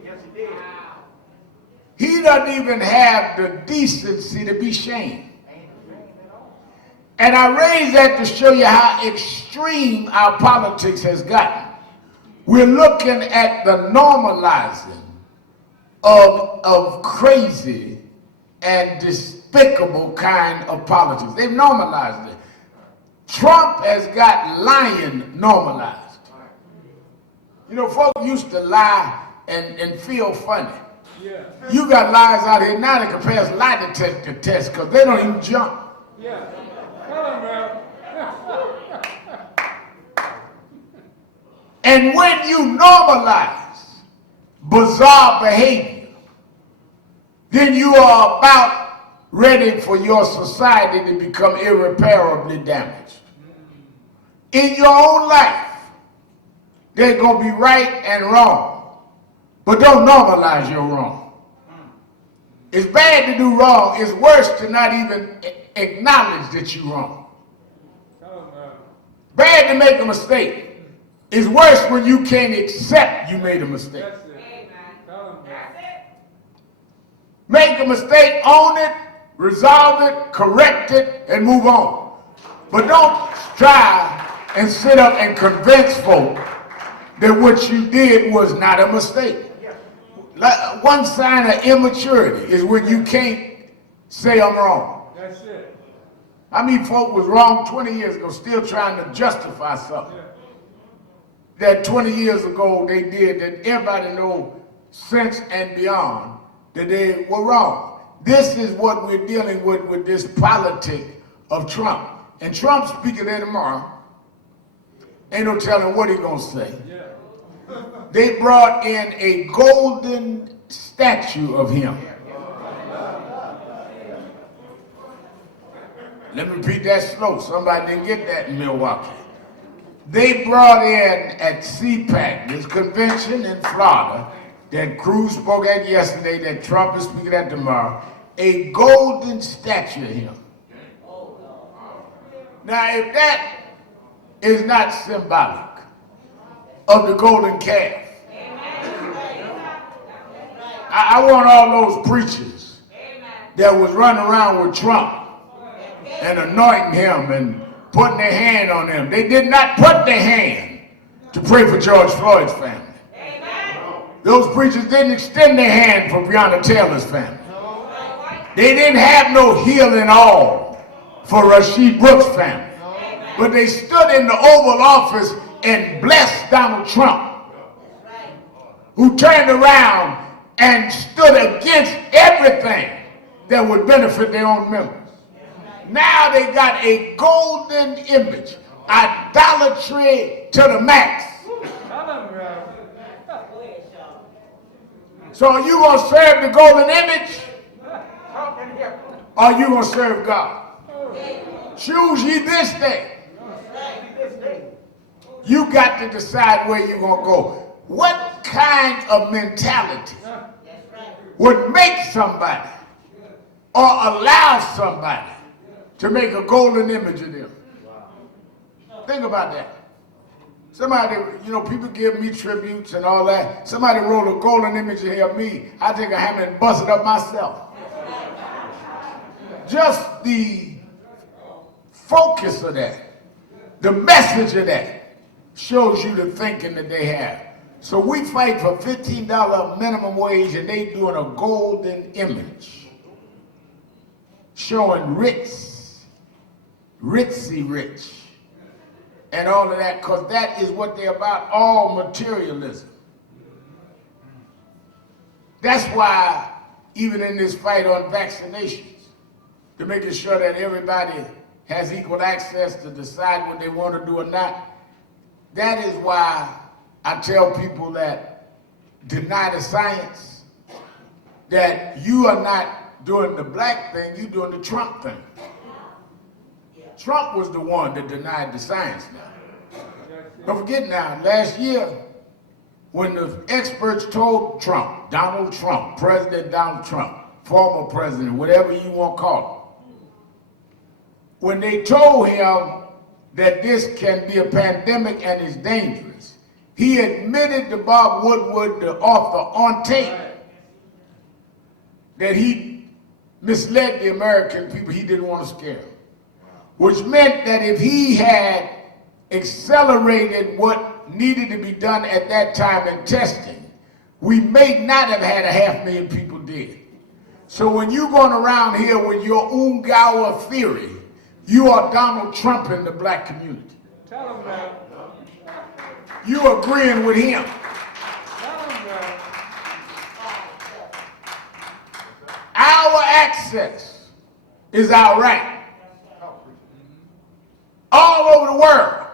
He doesn't even have the decency to be shamed. And I raise that to show you how extreme our politics has gotten. We're looking at the normalizing of crazy and despicable kind of politics. They've normalized it. Trump has got lying normalized. You know, folks used to lie and feel funny. Yeah. You got lies out here now that can pass lie detector tests because they don't even jump. Yeah. Tell him, Ralph. And when you normalize bizarre behavior, then you are about ready for your society to become irreparably damaged. In your own life, there's going to be right and wrong, but don't normalize your wrong. It's bad to do wrong. It's worse to not even acknowledge that you're wrong. Tell him, Ralph. Bad to make a mistake. It's worse when you can't accept you made a mistake. That's it. Tell him, Ralph. Make a mistake, own it, resolve it, correct it, and move on. But don't try and sit up and convince folk that what you did was not a mistake. Like, one sign of immaturity is when you can't say I'm wrong. That's it. I mean, folk was wrong 20 years ago, still trying to justify something that 20 years ago they did that everybody knows since and beyond that they were wrong. This is what we're dealing with this politic of Trump. And Trump speaking there tomorrow, ain't no telling what he's gonna say. Yeah. They brought in a golden statue of him. Let me repeat that slow. Somebody didn't get that in Milwaukee. They brought in at CPAC, this convention in Florida, that Cruz spoke at yesterday, that Trump is speaking at tomorrow, a golden statue of him. Now, if that is not symbolic of the golden calf, I want all those preachers that was running around with Trump and anointing him and putting their hand on him. They did not put their hand to pray for George Floyd's family. Those preachers didn't extend their hand for Breonna Taylor's family. They didn't have no healing all for Rashid Brooks' family. But they stood in the Oval Office and blessed Donald Trump, who turned around and stood against everything that would benefit their own members. Now they got a golden image, idolatry to the max. Tell him, Ralph. So are you going to serve the golden image? Or are you going to serve God? Choose ye this day. You got to decide where you're going to go. What kind of mentality would make somebody or allow somebody to make a golden image of them? Think about that. Somebody, you know, people give me tributes and all that. Somebody wrote a golden image of me. I take a hammer and bust it up myself. Just the focus of that, the message of that, shows you the thinking that they have. So we fight for $15 minimum wage and they doing a golden image showing ritzy rich and all of that, because that is what they're about, all materialism. That's why even in this fight on vaccinations, to making sure that everybody has equal access to decide what they want to do or not, that is why I tell people that deny the science, that you are not doing the black thing, you're doing the Trump thing. Trump was the one that denied the science now. Don't forget now, last year, when the experts told Trump, Donald Trump, President Donald Trump, former president, whatever you want to call him, when they told him that this can be a pandemic and is dangerous, he admitted to Bob Woodward, the author, on tape, that he misled the American people. He didn't want to scare them. Which meant that if he had accelerated what needed to be done at that time in testing, we may not have had 500,000 people dead. So when you're going around here with your Ungauer theory You are Donald Trump in the black community. Tell him now. You agreeing with him. Tell him now. Our access is our right. All over the world,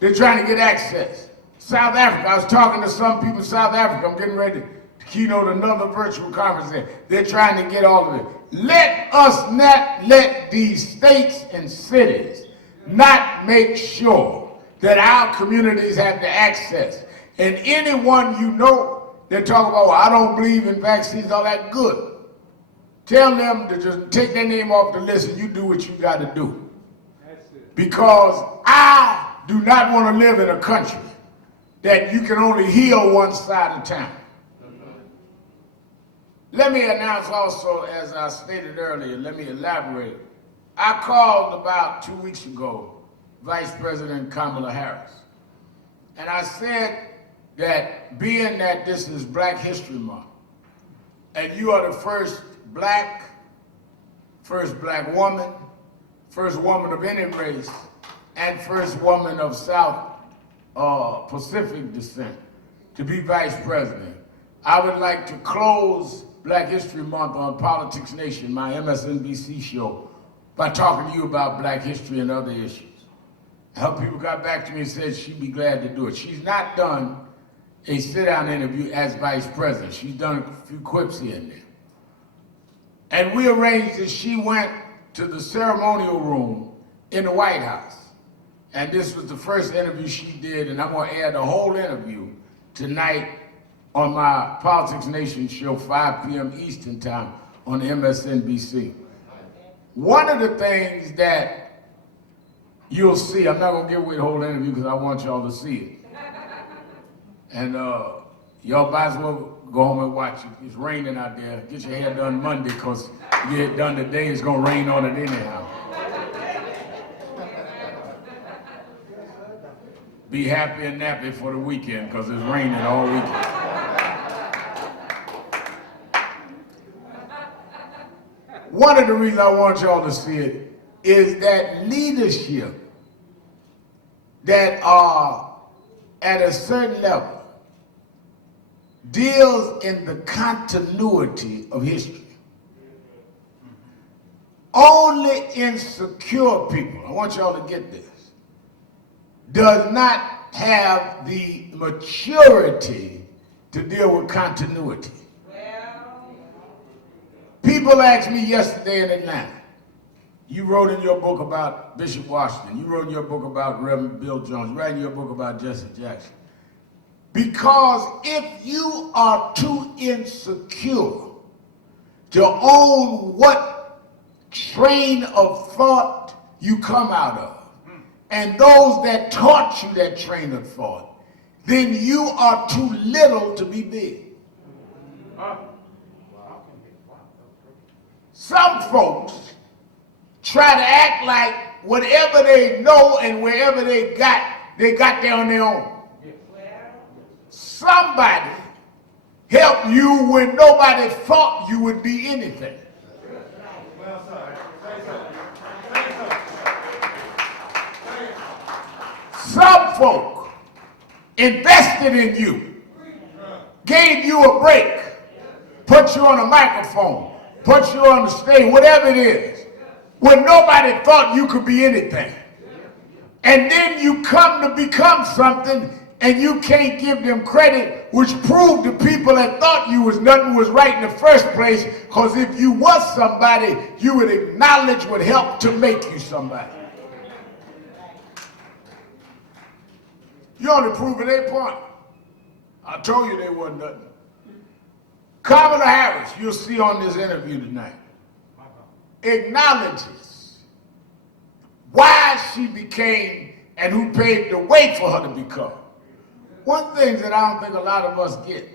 they're trying to get access. South Africa, I was talking to some people in South Africa. I'm getting ready to keynote another virtual conference there. They're trying to get all of it. Let us not let these states and cities not make sure that our communities have the access. And anyone you know that talk about, well, I don't believe in vaccines, all that good. Tell them to just take their name off the list and you do what you got to do. Because I do not want to live in a country that you can only heal one side of town. Let me announce also, as I stated earlier, let me elaborate. I called about 2 weeks ago Vice President Kamala Harris. And I said that being that this is Black History Month, and you are the first black woman, first woman of any race, and first woman of South Pacific descent to be vice president, I would like to close Black History Month on Politics Nation, my MSNBC show, by talking to you about black history and other issues. Her people got back to me and said she'd be glad to do it. She's not done a sit-down interview as vice president. She's done a few quips here and there. And we arranged that she went to the ceremonial room in the White House. And this was the first interview she did, and I'm gonna air the whole interview tonight on my Politics Nation show, 5 p.m. Eastern time on MSNBC. One of the things that you'll see, I'm not gonna give away the whole interview because I want y'all to see it. And y'all might as well go home and watch it. It's raining out there. Get your hair done Monday because you get it done today, it's gonna rain on it anyhow. Be happy and nappy for the weekend because it's raining all weekend. One of the reasons I want y'all to see it is that leadership that are at a certain level deals in the continuity of history. Only insecure people, I want y'all to get this, does not have the maturity to deal with continuity. People asked me yesterday in Atlanta, you wrote in your book about Bishop Washington, you wrote in your book about Reverend Bill Jones, you wrote in your book about Jesse Jackson. Because if you are too insecure to own what train of thought you come out of, and those that taught you that train of thought, then you are too little to be big. Some folks try to act like whatever they know and wherever they got there on their own. Somebody helped you when nobody thought you would be anything. Some folk invested in you, gave you a break, put you on a microphone, put you on the stage, whatever it is, when nobody thought you could be anything. And then you come to become something and you can't give them credit, which proved to people that thought you was nothing was right in the first place, because if you was somebody, you would acknowledge what helped to make you somebody. You only proving their point. I told you they wasn't nothing. Kamala Harris, you'll see on this interview tonight, acknowledges why she became and who paved the way for her to become. One thing that I don't think a lot of us get,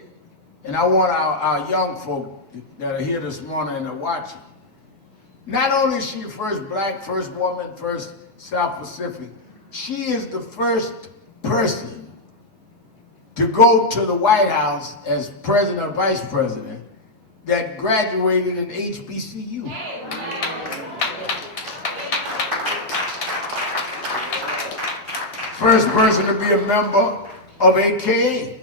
and I want our young folk that are here this morning and are watching, not only is she the first black, first woman, first South Pacific, she is the first person to go to the White House as president or vice president that graduated in HBCU. First person to be a member of AKA.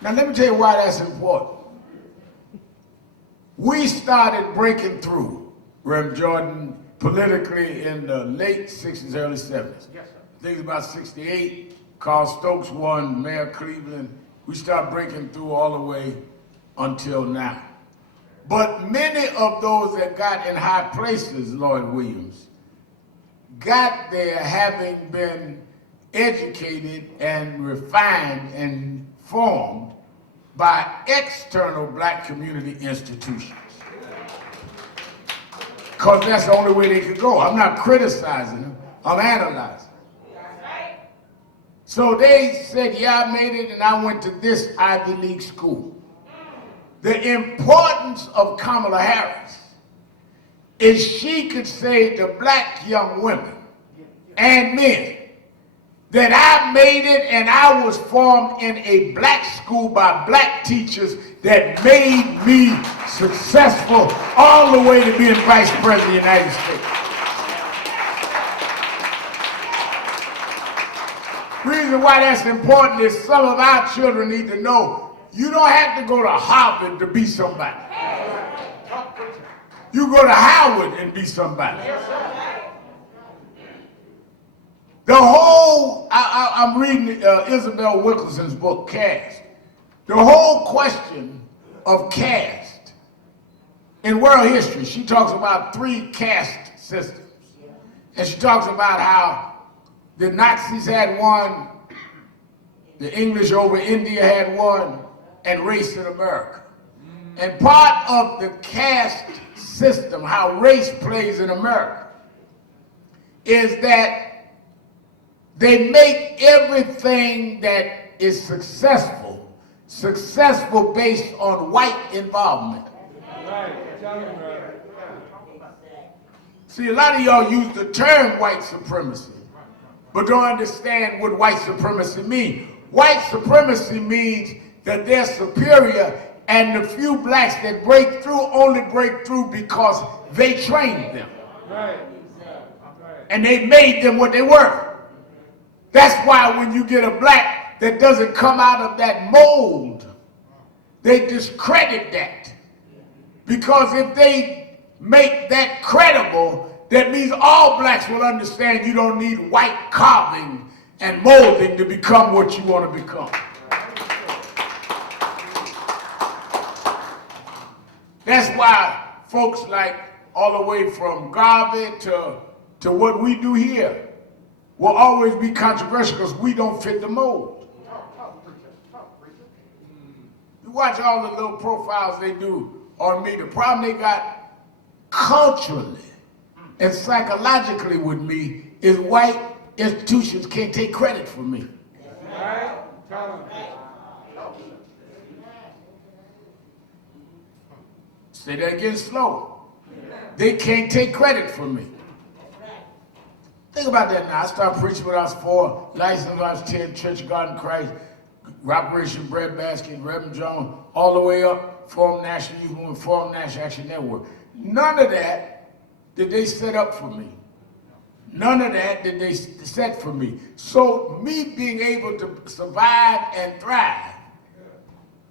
Now let me tell you why that's important. We started breaking through, Reverend Jordan, politically in the late 60s, early 70s. Yes, sir. I think it's about 68. Carl Stokes won, Mayor Cleveland. We started breaking through all the way until now. But many of those that got in high places, Lloyd Williams, got there having been educated and refined and formed by external black community institutions. Because that's the only way they could go. I'm not criticizing them, I'm analyzing. So they said, yeah, I made it and I went to this Ivy League school. The importance of Kamala Harris is she could say to black young women and men that I made it and I was formed in a black school by black teachers that made me successful all the way to being Vice President of the United States. Reason why that's important is some of our children need to know you don't have to go to Harvard to be somebody. You go to Howard and be somebody. The whole, I'm reading Isabel Wilkerson's book, Caste. The whole question of caste in world history, she talks about 3 caste systems. And she talks about how the Nazis had one, the English over India had one, and race in America. And part of the caste system, how race plays in America, is that they make everything that is successful based on white involvement. See, a lot of y'all use the term white supremacy, but don't understand what white supremacy means. White supremacy means that they're superior, and the few blacks that break through only break through because they trained them. And they made them what they were. That's why when you get a black that doesn't come out of that mold, they discredit that. Because if they make that credible, that means all blacks will understand you don't need white carving and molding to become what you want to become. That's why folks like all the way from Garvey to what we do here will always be controversial because we don't fit the mold. You watch all the little profiles they do on me. The problem they got culturally and psychologically with me is white institutions can't take credit for me. Say that again slow. They can't take credit for me. Think about that now. I started preaching when I was 4, licensed when I was 10, Church of God in Christ, Operation Breadbasket, Reverend Jones, all the way up, Forum National Youth Movement, Forum National Action Network. None of that did they set up for me. None of that did they set for me. So me being able to survive and thrive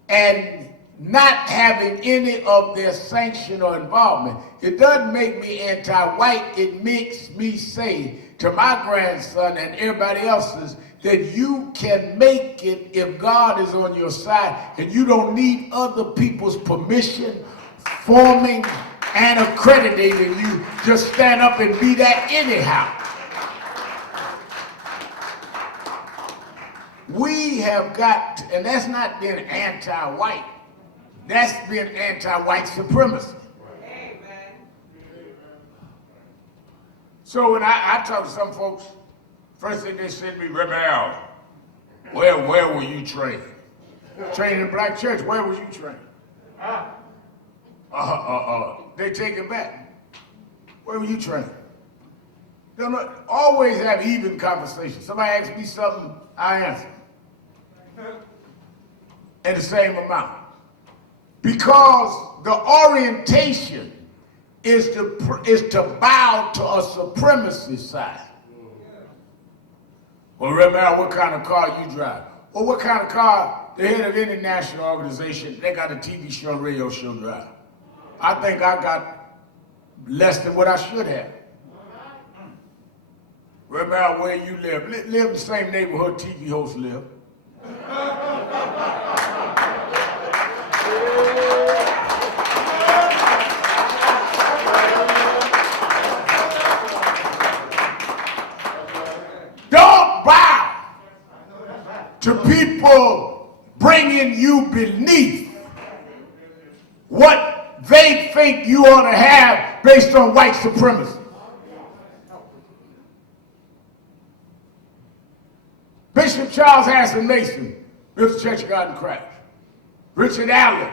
and not having any of their sanction or involvement, it doesn't make me anti-white. It makes me say to my grandson and everybody else's that you can make it if God is on your side and you don't need other people's permission, forming and accrediting you. Just stand up and be that anyhow. We have got to, and that's not being anti-white. That's being anti-white supremacy. Amen. So when I talk to some folks, first thing they said to me, Reverend Al, where were you trained? Trained in a black church, where was you trained? They take it back. Where were you trained? They don't always have even conversations. Somebody asks me something, I answer. In the same amount. Because the orientation is to bow to a supremacy side. Well, remember what kind of car you drive. Or what kind of car the head of any national organization, they got a TV show, radio show drive. I think I got less than what I should have. Remember where you live. Live in the same neighborhood TV hosts live. Don't bow to people bringing you beneath what they think you ought to have based on white supremacy. Bishop Charles Harrison Mason built the Church of God in Christ. Richard Allen,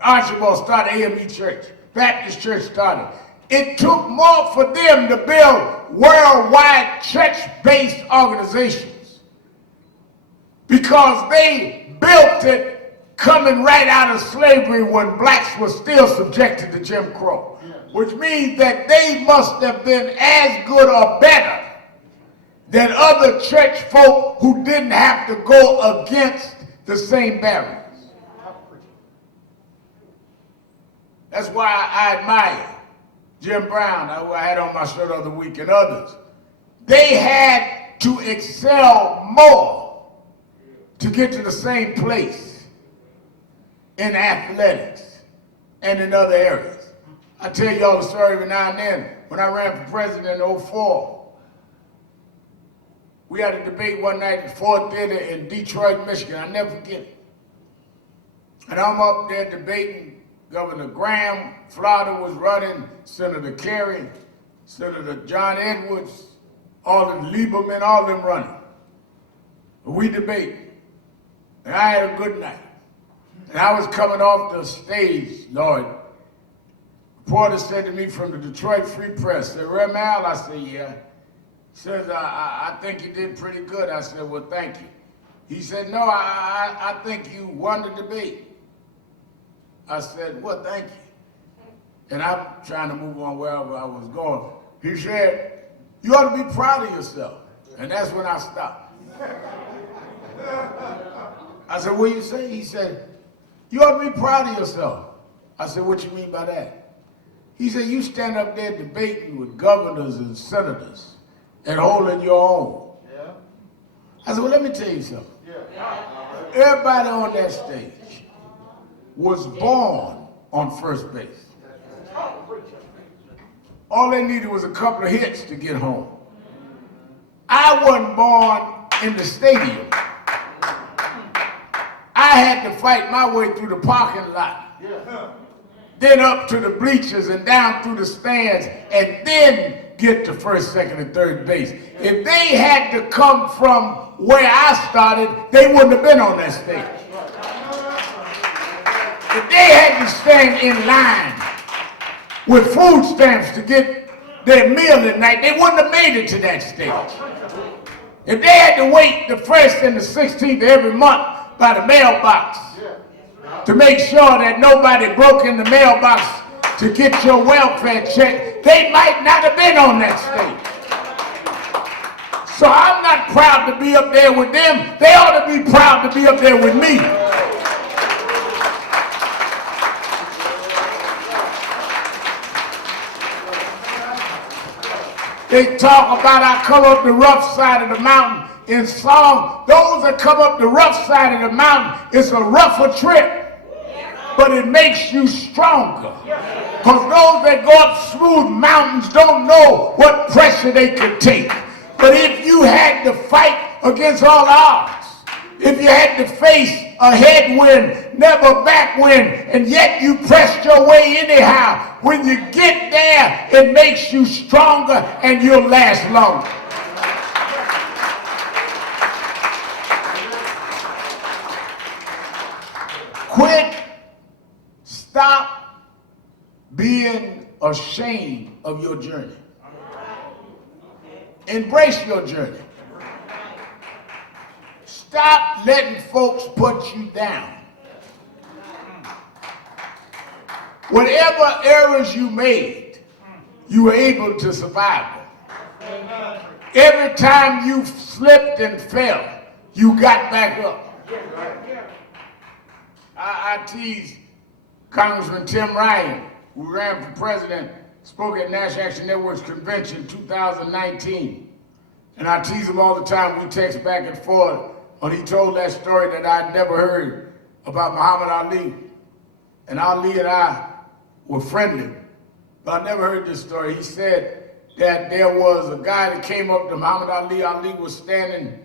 Archibald started AME Church. Baptist Church started. It took more for them to build worldwide church-based organizations because they built it coming right out of slavery when blacks were still subjected to Jim Crow, which means that they must have been as good or better than other church folk who didn't have to go against the same barriers. That's why I admire Jim Brown, who I had on my shirt the other week, and others. They had to excel more to get to the same place in athletics and in other areas. I tell y'all the story every now and then. When I ran for president in 2004, we had a debate one night at Ford Theater in Detroit, Michigan. I'll never forget it. And I'm up there debating. Governor Graham, Florida was running, Senator Kerry, Senator John Edwards, all of Lieberman, all of them running. We debated. And I had a good night. And I was coming off the stage, Lord. Reporter said to me from the Detroit Free Press, said, Rem Al, I said, yeah. He says, I think you did pretty good. I said, well, thank you. He said, no, I think you won the debate. I said, well, thank you. And I'm trying to move on wherever I was going. He said, you ought to be proud of yourself. And that's when I stopped. I said, what do you say? He said, you ought to be proud of yourself. I said, what you mean by that? He said, you stand up there debating with governors and senators and holding your own. Yeah. I said, well, let me tell you something. Yeah. Everybody on that stage was born on first base. All they needed was a couple of hits to get home. I wasn't born in the stadium. I had to fight my way through the parking lot, then up to the bleachers and down through the stands, and then get to first, second, and third base. If they had to come from where I started, they wouldn't have been on that stage. If they had to stand in line with food stamps to get their meal at night, they wouldn't have made it to that stage. If they had to wait the 1st and the 16th of every month by the mailbox to make sure that nobody broke in the mailbox to get your welfare check, they might not have been on that stage. So I'm not proud to be up there with them. They ought to be proud to be up there with me. They talk about I come up the rough side of the mountain in song. Those that come up the rough side of the mountain, it's a rougher trip, but it makes you stronger. Because those that go up smooth mountains don't know what pressure they could take. But if you had to fight against all odds, if you had to face a headwind, never backwind, and yet you pressed your way anyhow, when you get there, it makes you stronger and you'll last longer. Quit, stop being ashamed of your journey. Embrace your journey. Stop letting folks put you down. Whatever errors you made, you were able to survive them. Every time you slipped and fell, you got back up. I teased Congressman Tim Ryan, who ran for president, spoke at National Action Network's convention 2019. And I tease him all the time. We text back and forth when he told that story that I'd never heard about Muhammad Ali. And Ali and I were friendly, but I never heard this story. He said that there was a guy that came up to Muhammad Ali. Ali was standing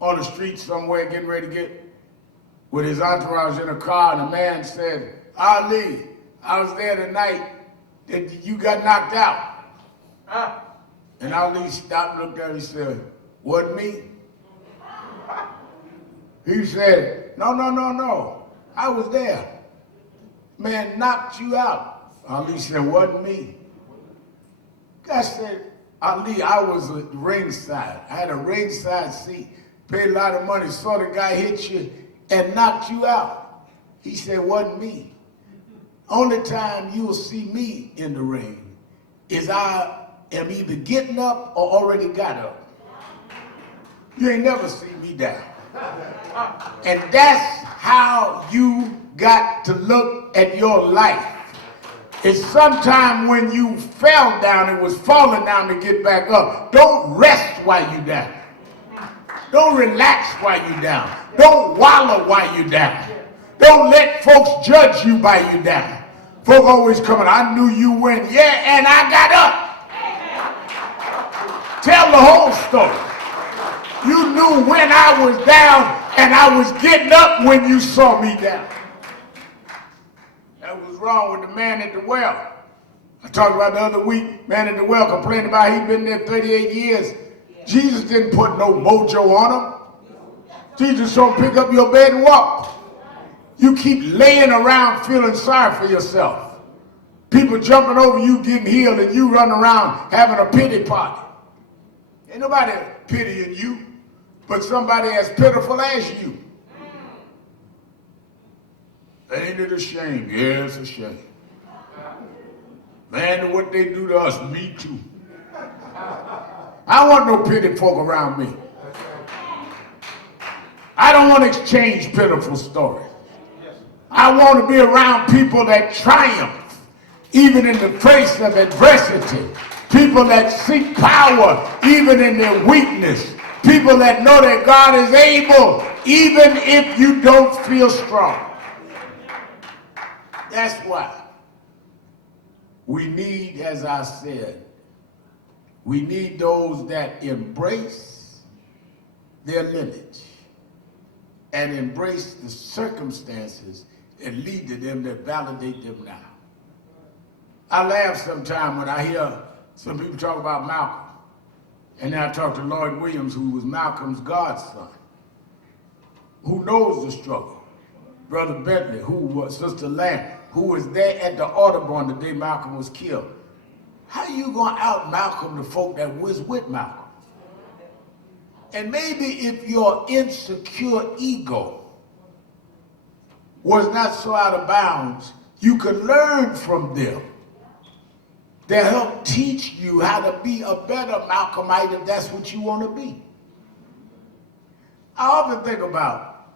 on the street somewhere getting ready to get with his entourage in a car, and a man said, Ali, I was there tonight, that you got knocked out. And Ali stopped and looked at him and said, wasn't me? He said, no, I was there. Man knocked you out. Ali said, wasn't me. Guy said, Ali, I was at ringside. I had a ringside seat, paid a lot of money, saw the guy hit you and knocked you out. He said, wasn't me. Only time you will see me in the ring is I am either getting up or already got up. You ain't never seen me down. And that's how you got to look at your life. It's sometime when you fell down and was falling down to get back up. Don't rest while you down. Don't relax while you down. Don't wallow while you down. Don't let folks judge you by you down. Folk always coming, I knew you went, yeah, and I got up. Tell the whole story. You knew when I was down and I was getting up when you saw me down. That was wrong with the man at the well. I talked about the other week, man at the well complained about he'd been there 38 years. Jesus didn't put no mojo on him. Jesus don't pick up your bed and walk. You keep laying around feeling sorry for yourself. People jumping over you getting healed and you running around having a pity party. Ain't nobody pitying you, but somebody as pitiful as you. Ain't it a shame? Yeah, it's a shame. Man, what they do to us, me too. I don't want no pity folk around me. I don't want to exchange pitiful stories. I want to be around people that triumph, even in the face of adversity. People that seek power, even in their weakness. People that know that God is able, even if you don't feel strong. That's why we need, as I said, we need those that embrace their lineage and embrace the circumstances that lead to them, that validate them now. I laugh sometimes when I hear some people talk about Malcolm. And then I talk to Lloyd Williams, who was Malcolm's godson, who knows the struggle. Brother Bentley, who was Sister Lamb, who was there at the Audubon the day Malcolm was killed. How you gonna out Malcolm the folk that was with Malcolm? And maybe if your insecure ego was not so out of bounds, you could learn from them. They'll help teach you how to be a better Malcolmite if that's what you want to be. I often think about,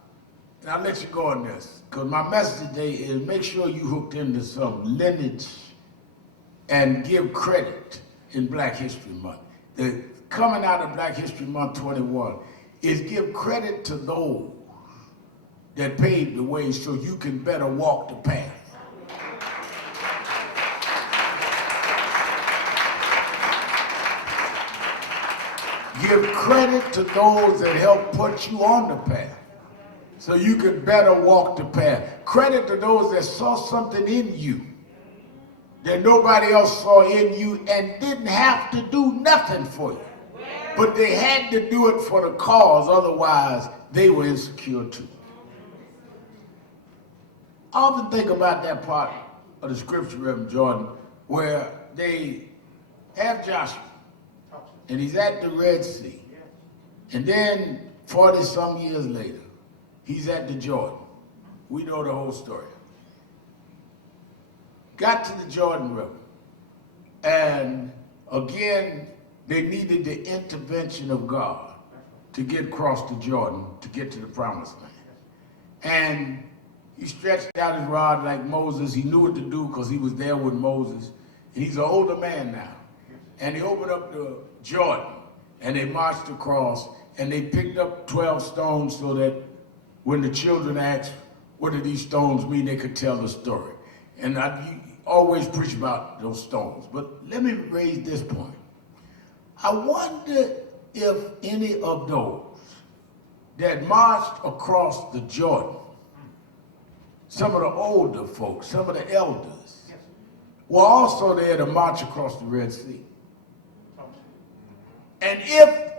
and I'll let you go on this, because my message today is make sure you hooked into some lineage and give credit in Black History Month. The coming out of Black History Month 21 is give credit to those that paved the way so you can better walk the path. Give credit to those that helped put you on the path so you could better walk the path. Credit to those that saw something in you that nobody else saw in you and didn't have to do nothing for you. But they had to do it for the cause, otherwise they were insecure too. I often think about that part of the scripture, Reverend Jordan, where they have Joshua, and he's at the Red Sea. And then 40-some years later, he's at the Jordan. We know the whole story. Got to the Jordan River. And again, they needed the intervention of God to get across the Jordan, to get to the promised land. And he stretched out his rod like Moses. He knew what to do because he was there with Moses. And he's an older man now. And he opened up the Jordan, and they marched across, and they picked up 12 stones so that when the children asked, what do these stones mean, they could tell the story. And I always preach about those stones. But let me raise this point. I wonder if any of those that marched across the Jordan, some of the older folks, some of the elders, were also there to march across the Red Sea. And if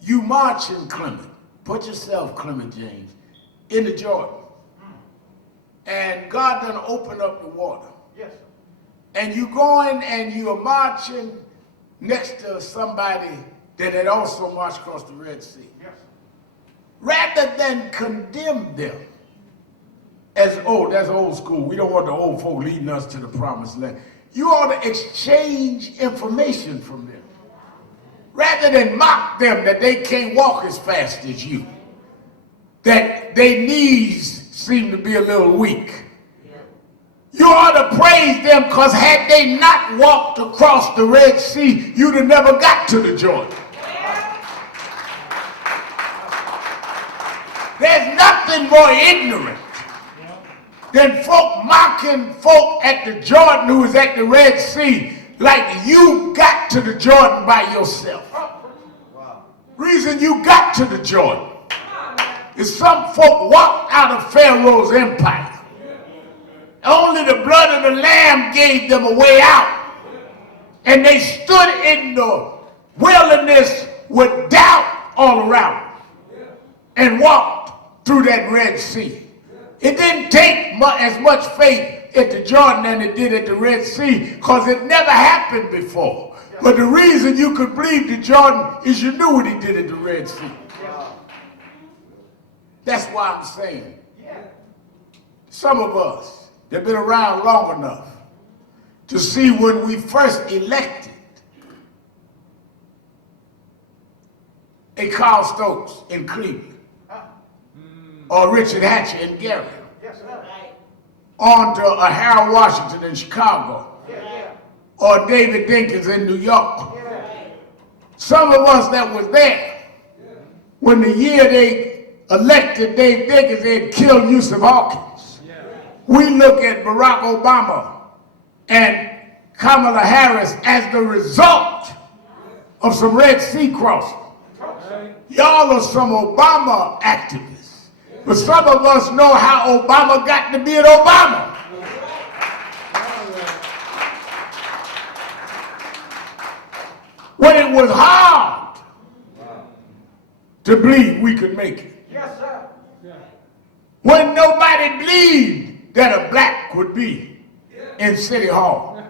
you march in Clement, put yourself, Clement James, in the Jordan, and God done opened up the water, and you going and you're marching next to somebody that had also marched across the Red Sea, rather than condemn them as, oh, that's old school, we don't want the old folk leading us to the promised land, you ought to exchange information from them. Rather than mock them that they can't walk as fast as you, that their knees seem to be a little weak. You ought to praise them, because had they not walked across the Red Sea, you'd have never got to the Jordan. There's nothing more ignorant than folk mocking folk at the Jordan who was at the Red Sea like you got to the Jordan by yourself. Reason you got to the Jordan is some folk walked out of Pharaoh's empire. Only the blood of the Lamb gave them a way out. And they stood in the wilderness with doubt all around and walked through that Red Sea. It didn't take as much faith at the Jordan than it did at the Red Sea, because it never happened before. But the reason you could believe the Jordan is you knew what he did at the Red Sea. That's why I'm saying, some of us that have been around long enough to see when we first elected a Carl Stokes in Cleveland, or Richard Hatcher in Gary, on to a Harold Washington in Chicago, or David Dinkins in New York. Some of us that was there when the year they elected Dave Dinkins, they'd killed Yusuf Hawkins. We look at Barack Obama and Kamala Harris as the result of some Red Sea crossing. Y'all are some Obama activists. But some of us know how Obama got to be an Obama. When it was hard to believe we could make it. When nobody believed that a black would be in City Hall.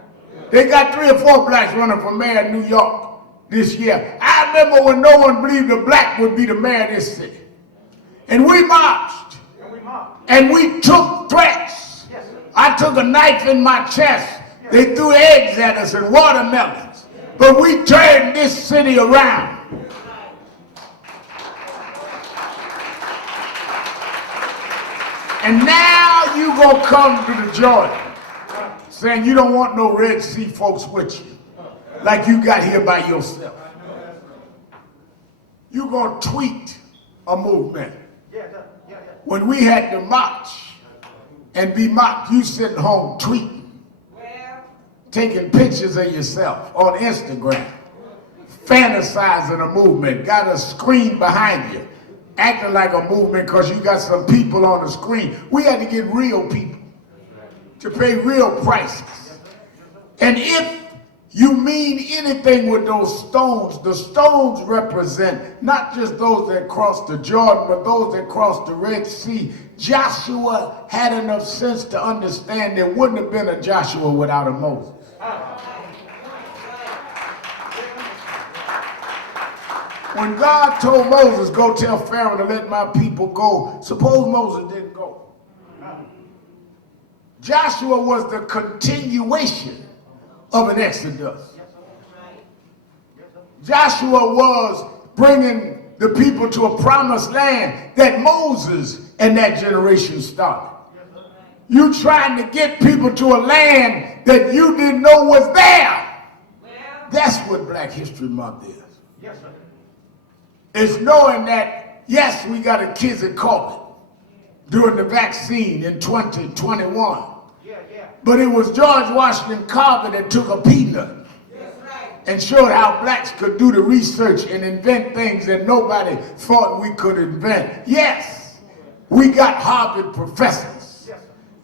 They got 3 or 4 blacks running for mayor of New York this year. I remember when no one believed a black would be the mayor of this city. And we marched. And we took threats. I took a knife in my chest. They threw eggs at us and watermelons. But we turned this city around. And now you gonna come to the Jordan saying you don't want no Red Sea folks with you, like you got here by yourself. You gonna tweet a movement. When we had to march and be mocked, you sitting home tweeting, taking pictures of yourself on Instagram, fantasizing a movement, got a screen behind you, acting like a movement because you got some people on the screen. We had to get real people to pay real prices. And if you mean anything with those stones, the stones represent not just those that crossed the Jordan, but those that crossed the Red Sea. Joshua had enough sense to understand there wouldn't have been a Joshua without a Moses. When God told Moses, go tell Pharaoh to let my people go, suppose Moses didn't go. Joshua was the continuation of an exodus. Joshua was bringing the people to a promised land that Moses and that generation started. You trying to get people to a land that you didn't know was there. That's what Black History Month is. Yes, sir. It's knowing that, yes, we got a kids at COVID during the vaccine in 2021. But it was George Washington Carver that took a peanut and showed how blacks could do the research and invent things that nobody thought we could invent. Yes, we got Harvard professors.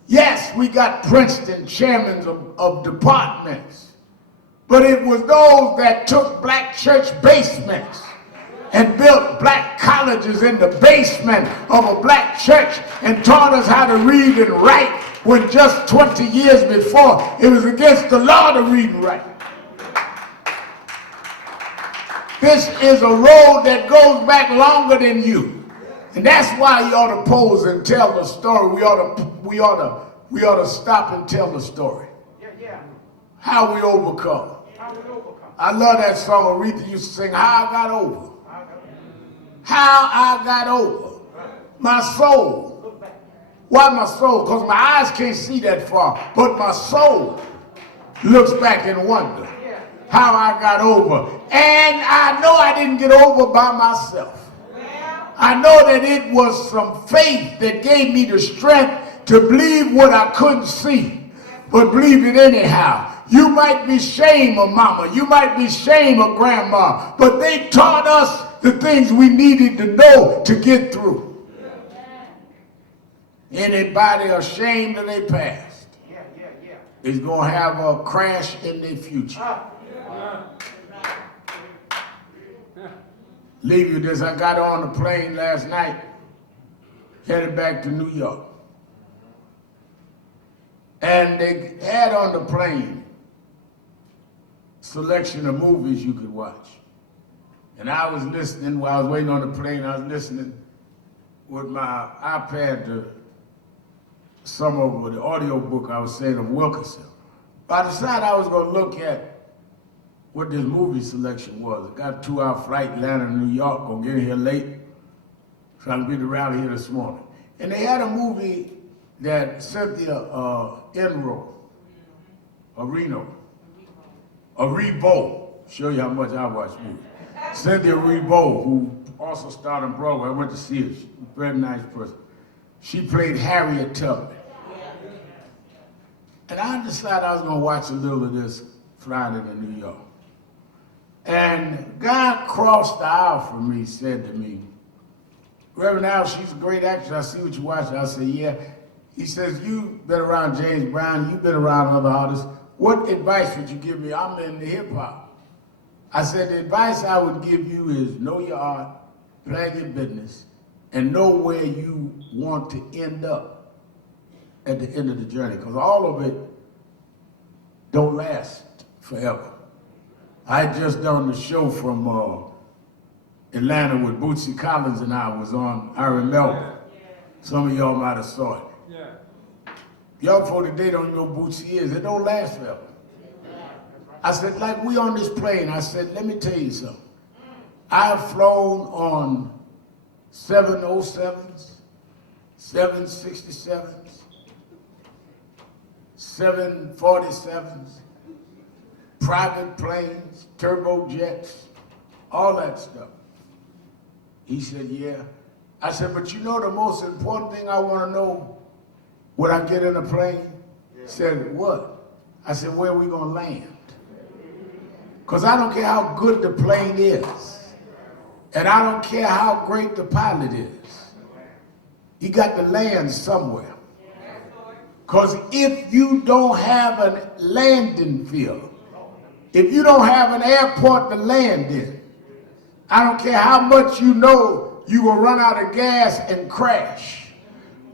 Yes, we got Princeton chairmen of departments. But it was those that took black church basements and built black colleges in the basement of a black church and taught us how to read and write when just 20 years before it was against the law to read and write. This is a road that goes back longer than you. And that's why you ought to pose and tell the story. We ought to stop and tell the story. How we overcome. I love that song Aretha used to sing, How I Got Over. How I got over. My soul. Why my soul? Because my eyes can't see that far. But my soul looks back and wonder how I got over. And I know I didn't get over by myself. I know that it was some faith that gave me the strength to believe what I couldn't see, but believe it anyhow. You might be shame of mama, you might be shame of grandma, but they taught us the things we needed to know to get through. Anybody ashamed of their past is going to have a crash in their future. Leave you this, I got on the plane last night, headed back to New York. And they had on the plane selection of movies you could watch. And I was listening while I was waiting on the plane, I was listening with my iPad to some of the audio book I was saying of Wilkerson. I decided I was going to look at what this movie selection was. I got a 2-hour flight, Atlanta to New York, gonna get here late, trying to be at the rally here this morning. And they had a movie that Cynthia Erivo, show you how much I watch movies. Cynthia Erivo, who also starred on Broadway, I went to see her, she's a very nice person. She played Harriet Tubman. And I decided I was gonna watch a little of this flying into New York. And a guy across the aisle from me said to me, Reverend Al, she's a great actress, I see what you watch. I said, yeah. He says, you've been around James Brown, you've been around other artists. What advice would you give me? I'm into hip hop. I said, the advice I would give you is know your art, plan your business, and know where you want to end up at the end of the journey. Because all of it don't last forever. I had just done the show from Atlanta with Bootsy Collins and I was on Iron Melvin. Some of y'all might have saw it. Young folk today don't know Bootsy is. It don't last forever. I said, like we on this plane, I said, let me tell you something. I have flown on 707s, 767s, 747s, private planes, turbojets, all that stuff. He said, yeah. I said, but you know the most important thing I want to know when I get in a plane? He said, what? I said, where are we going to land? Because I don't care how good the plane is. And I don't care how great the pilot is. He got to land somewhere. Because if you don't have a landing field, if you don't have an airport to land in, I don't care how much you know you will run out of gas and crash.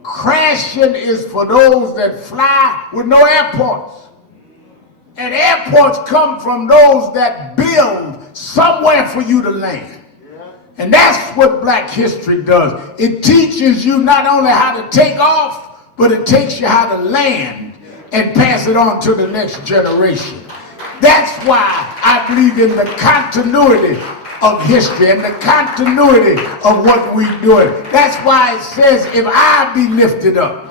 Crashing is for those that fly with no airports. And airports come from those that build somewhere for you to land. And that's what Black history does. It teaches you not only how to take off, but it takes you how to land and pass it on to the next generation. That's why I believe in the continuity of history and the continuity of what we're doing. That's why it says, if I be lifted up,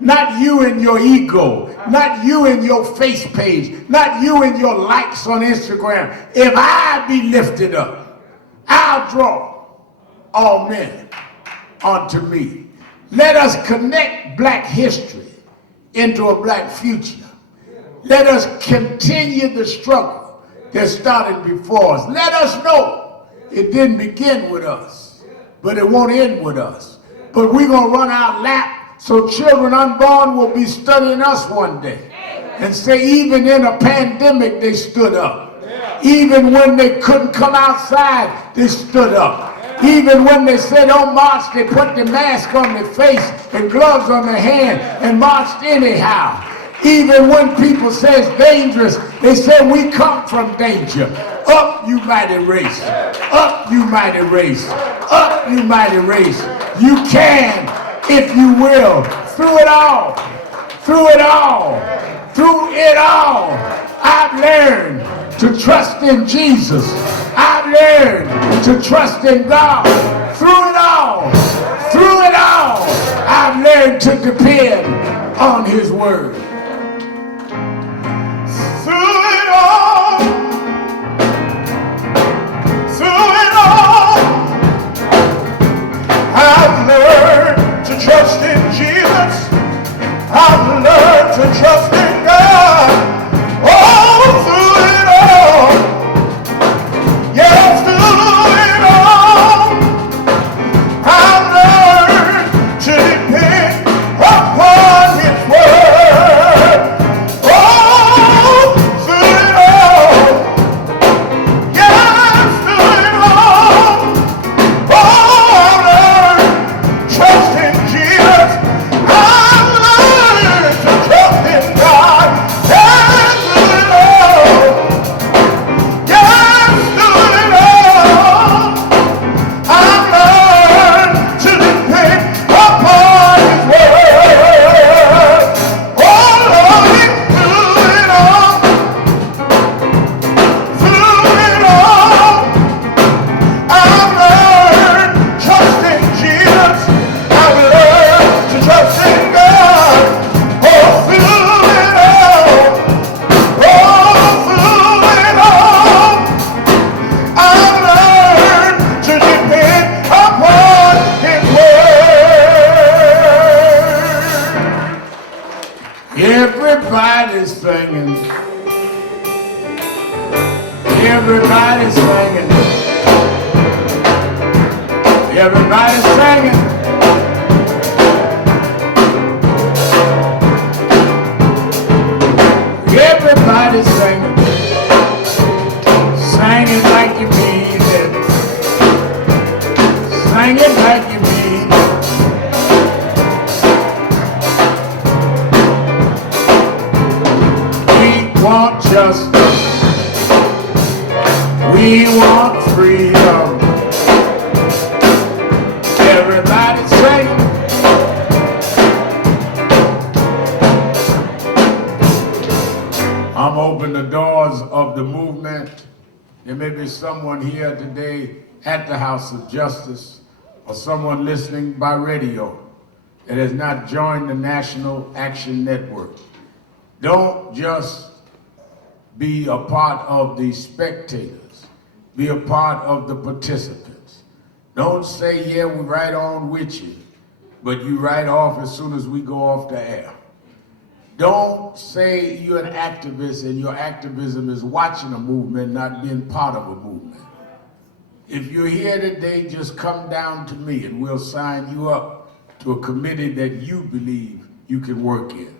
not you and your ego, not you and your face page, not you and your likes on Instagram. If I be lifted up, I'll draw all men unto me. Let us connect black history into a black future. Let us continue the struggle that started before us. Let us know it didn't begin with us, but it won't end with us. But we're going to run our lap so children unborn will be studying us one day and say, even in a pandemic, they stood up. Even when they couldn't come outside, they stood up. Even when they said don't march, they put the mask on their face and gloves on their hand and marched anyhow. Even when people say it's dangerous, they say we come from danger. Up, you mighty race. Up, you mighty race. Up, you mighty race. You can, if you will, through it all, through it all, through it all. I've learned to trust in Jesus. I've learned to trust in God. Through it all, I've learned to depend on His word. Through it all, I've learned to trust in Jesus. I've learned to trust in God. Oh, through it all, yes, through it all, I've learned to depend upon His word. Oh, through it all, yes, through it all, oh, I've learned trust in Jesus. I've learned to trust in God. Yes, through it all, yes, through it all, I've learned to depend upon His word. Oh Lord, through it all, I've learned trust in Jesus. I've learned to trust in God. Oh, through it all, I've learned to depend upon His word. Everybody's singing. Everybody's singing. Everybody's singing. Everybody's singing. Sing it like you mean it. Sing it like you mean it. We want justice. We want freedom. Everybody's singing. I'm opening the doors of the movement. There may be someone here today at the House of Justice or someone listening by radio that has not joined the National Action Network. Don't just be a part of the spectators. Be a part of the participants. Don't say, yeah, we're right on with you, but you right off as soon as we go off the air. Don't say you're an activist and your activism is watching a movement, not being part of a movement. If you're here today, just come down to me and we'll sign you up to a committee that you believe you can work in.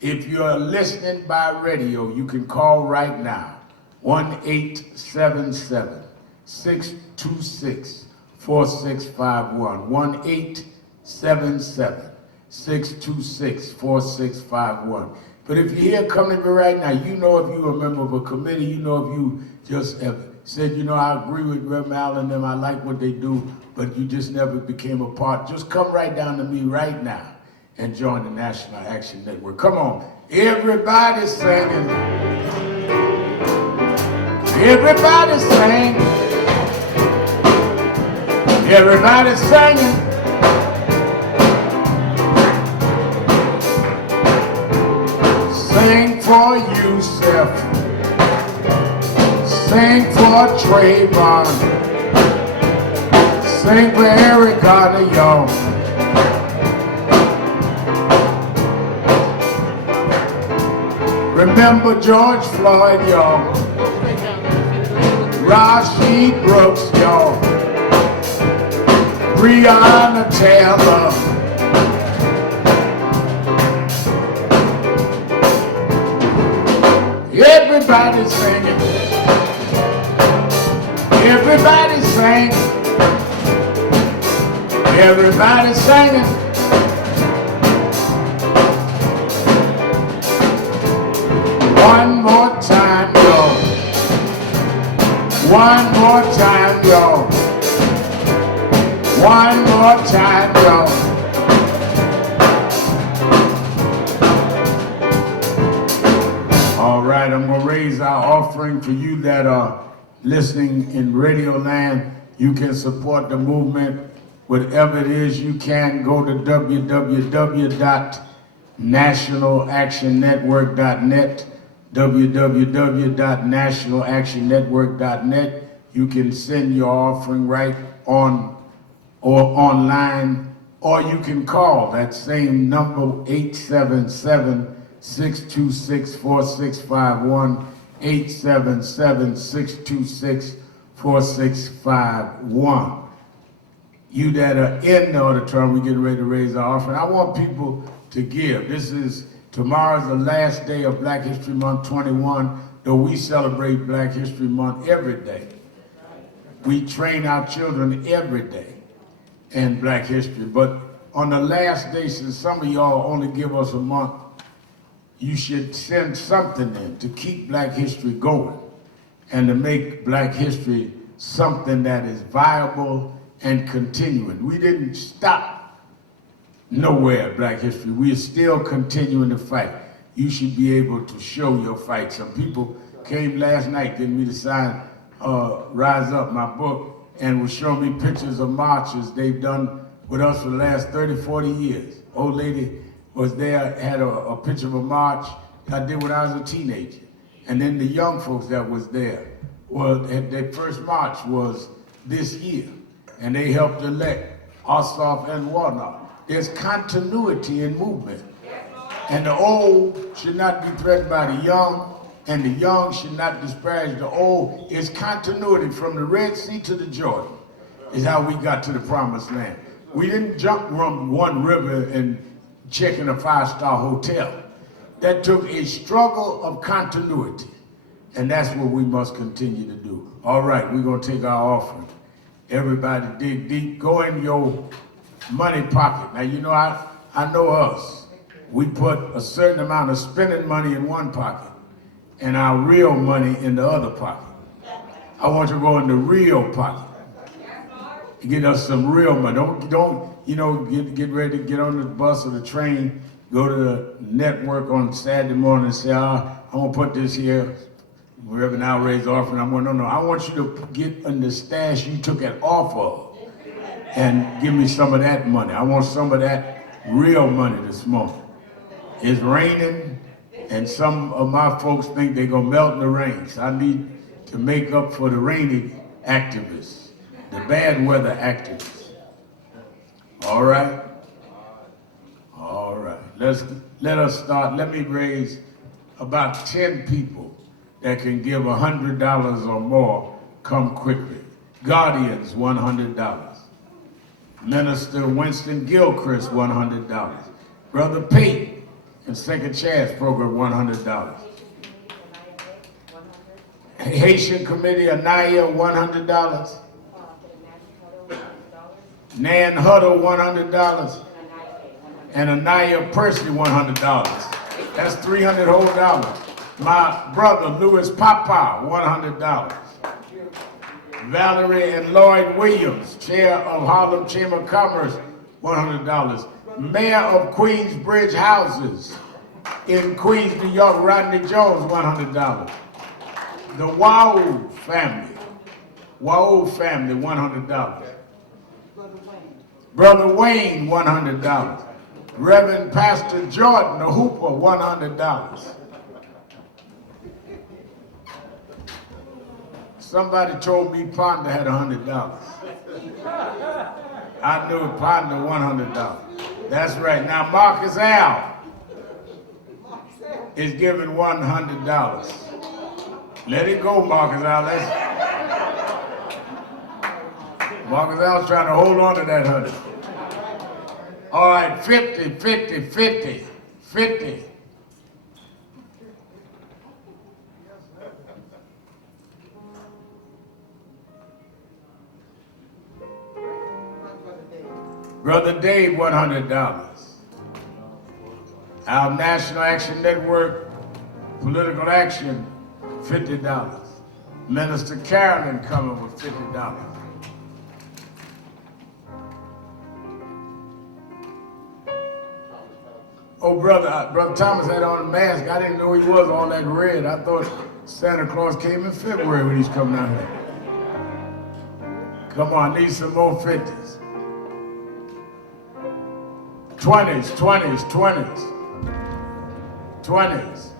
If you're listening by radio, you can call right now, 1-877-626-4651, 1-877-626-4651. But if you're here coming to me right now, you know if you're a member of a committee, you know if you just have said, you know, I agree with Reverend Allen and them, I like what they do, but you just never became a part. Just come right down to me right now and join the National Action Network. Come on, everybody's singing. Everybody sing. Everybody singing. Sing for yourself. Sing for Trayvon. Sing for Eric Carter, y'all. Remember George Floyd, y'all. Rashid Brooks, y'all. Breonna Taylor. Everybody singing. Everybody sing. Everybody singing. One more time, y'all. One more time, y'all. One more time, y'all. All right, I'm going to raise our offering for you that are listening in Radio Land. You can support the movement. Whatever it is you can, go to www.nationalactionnetwork.net, www.nationalactionnetwork.net. You can send your offering right on or online, or you can call that same number, 877-626-4651, 877-626-4651. You that are in the auditorium, we're getting ready to raise our offering. I want people to give. Tomorrow's the last day of Black History Month 21, though we celebrate Black History Month every day. We train our children every day in Black history, but on the last day, since some of y'all only give us a month, you should send something in to keep Black history going and to make Black history something that is viable and continuing. We didn't stop nowhere at Black history. We are still continuing to fight. You should be able to show your fight. Some people came last night, getting me to sign Rise Up, my book, and was showing me pictures of marches they've done with us for the last 30, 40 years. Old lady was there, had a picture of a march I did when I was a teenager. And then the young folks that was there, their first march was this year. And they helped elect Ossoff and Warnock. There's continuity in movement. And the old should not be threatened by the young, and the young should not disparage the old. It's continuity from the Red Sea to the Jordan is how we got to the promised land. We didn't jump from one river and check in a 5-star hotel. That took a struggle of continuity, and that's what we must continue to do. All right, we're gonna take our offering. Everybody dig deep, go in your money pocket. Now, you know, I know us. We put a certain amount of spending money in one pocket and our real money in the other pocket. I want you to go in the real pocket. Get us some real money. Don't get ready to get on the bus or the train, go to the network on Saturday morning and say, I'm gonna put this here, wherever now raise offering. No. I want you to get in the stash you took it off of and give me some of that money. I want some of that real money this morning. It's raining, and some of my folks think they're gonna melt in the rain. So I need to make up for the rainy activists, the bad weather activists. All right? All right. Let us start. Let me raise about 10 people that can give $100 or more. Come quickly. Guardians, $100. Minister Winston Gilchrist, $100. Brother Pate and Second Chance Program, $100. Haitian Committee, Anaya, $100. Nan Huddle, $100. And Anaya Percy, $100. That's $300 whole dollars. My brother, Louis Papa, $100. Valerie and Lloyd Williams, Chair of Harlem Chamber of Commerce, $100. Mayor of Queensbridge Houses in Queens, New York, Rodney Jones, $100. The Wow family. Wow family, $100. Brother Wayne, $100. Reverend Pastor Jordan, the Hooper, $100. Somebody told me Ponder had $100. I knew Ponder $100. That's right. Now Marcus Al is giving $100. Let it go, Marcus Al. Marcus Al's trying to hold on to that 100. All right, 50, 50, 50, 50. Brother Dave, $100. Our National Action Network, Political Action, $50. Minister Carolyn coming with $50. Oh, Brother Thomas had on a mask. I didn't know he was all that red. I thought Santa Claus came in February when he's coming out here. Come on, need some more 50s. 20s, 20s, 20s. 20s.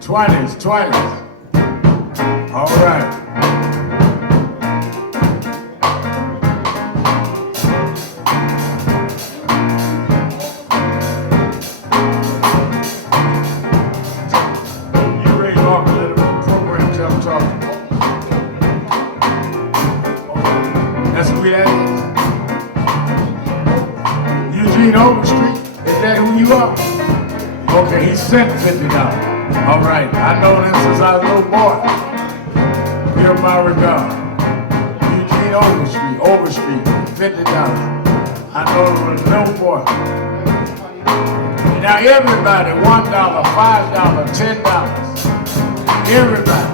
'20s, 20s. All right. You ready to talk a little program till I'm talking? That's who we at? Eugene Overstreet? Is that who you are? Okay, he sent $50. All right, I know him since I was a little boy. Give my regard. Eugene Overstreet, $50. I know him as a little boy. Now everybody, $1, $5, $10. Everybody.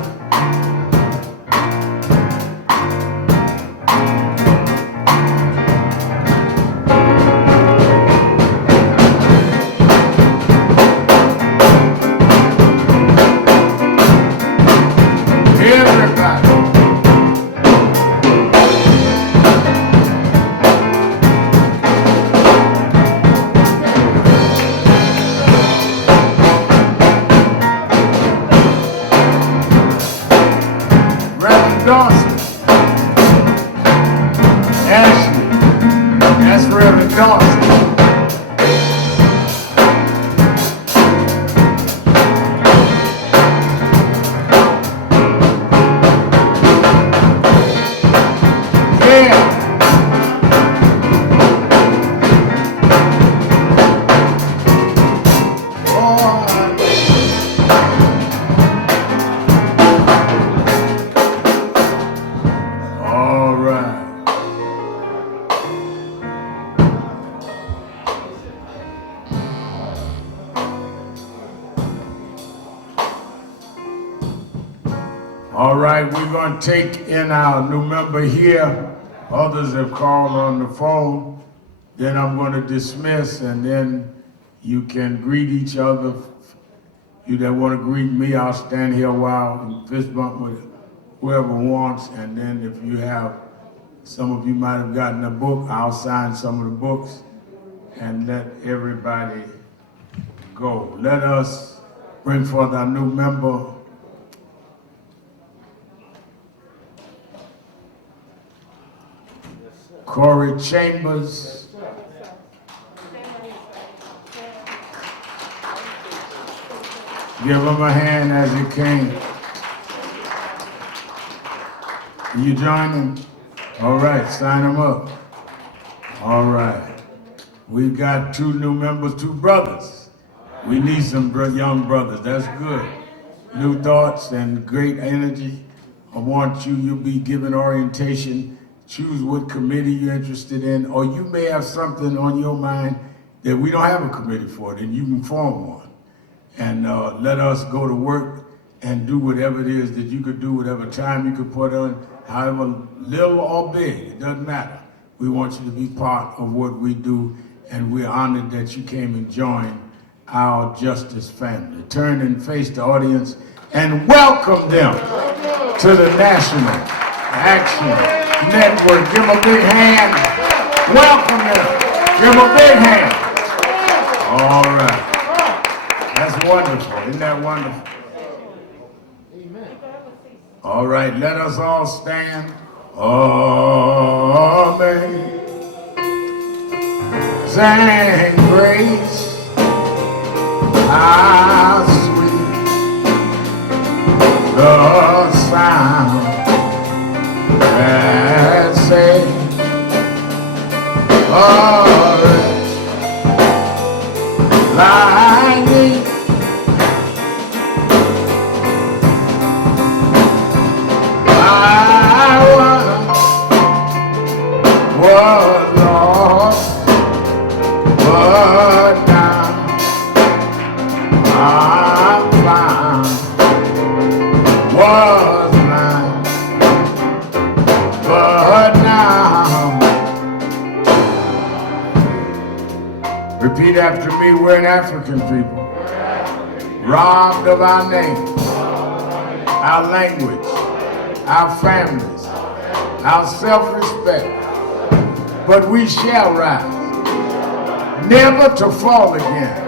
All right, we're going to take in our new member here. Others have called on the phone. Then I'm going to dismiss, and then you can greet each other. You that want to greet me, I'll stand here a while and fist bump with whoever wants. And then if you have, some of you might have gotten a book, I'll sign some of the books and let everybody go. Let us bring forth our new member. Corey Chambers. Give him a hand as he came. You join him? All right, sign him up. All right. We've got two new members, two brothers. We need some young brothers, that's good. New thoughts and great energy. I want you'll be given orientation. Choose what committee you're interested in, or you may have something on your mind that we don't have a committee for, then you can form one. And let us go to work and do whatever it is that you could do, whatever time you could put on, however little or big, it doesn't matter. We want you to be part of what we do, and we're honored that you came and joined our Justice family. Turn and face the audience and welcome them to the National Action Network. Give them a big hand. Welcome them. Give them a big hand. All right. That's wonderful. Isn't that wonderful? All right, let us all stand. Amen. Sing grace, how sweet the sound that saved a wretch like me. Was lost, but now I'm found. Was blind, but now. Repeat after me. We're an African people, robbed of our name, our language, our families, our self-respect. But we shall rise, never to fall again.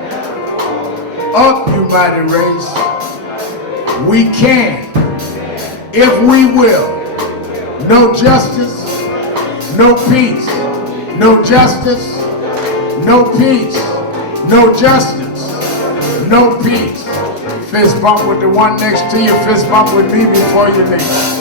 Up, you mighty race. We can, if we will. No justice, no peace. No justice, no peace. No justice, no peace. Fist bump with the one next to you. Fist bump with me before you leave.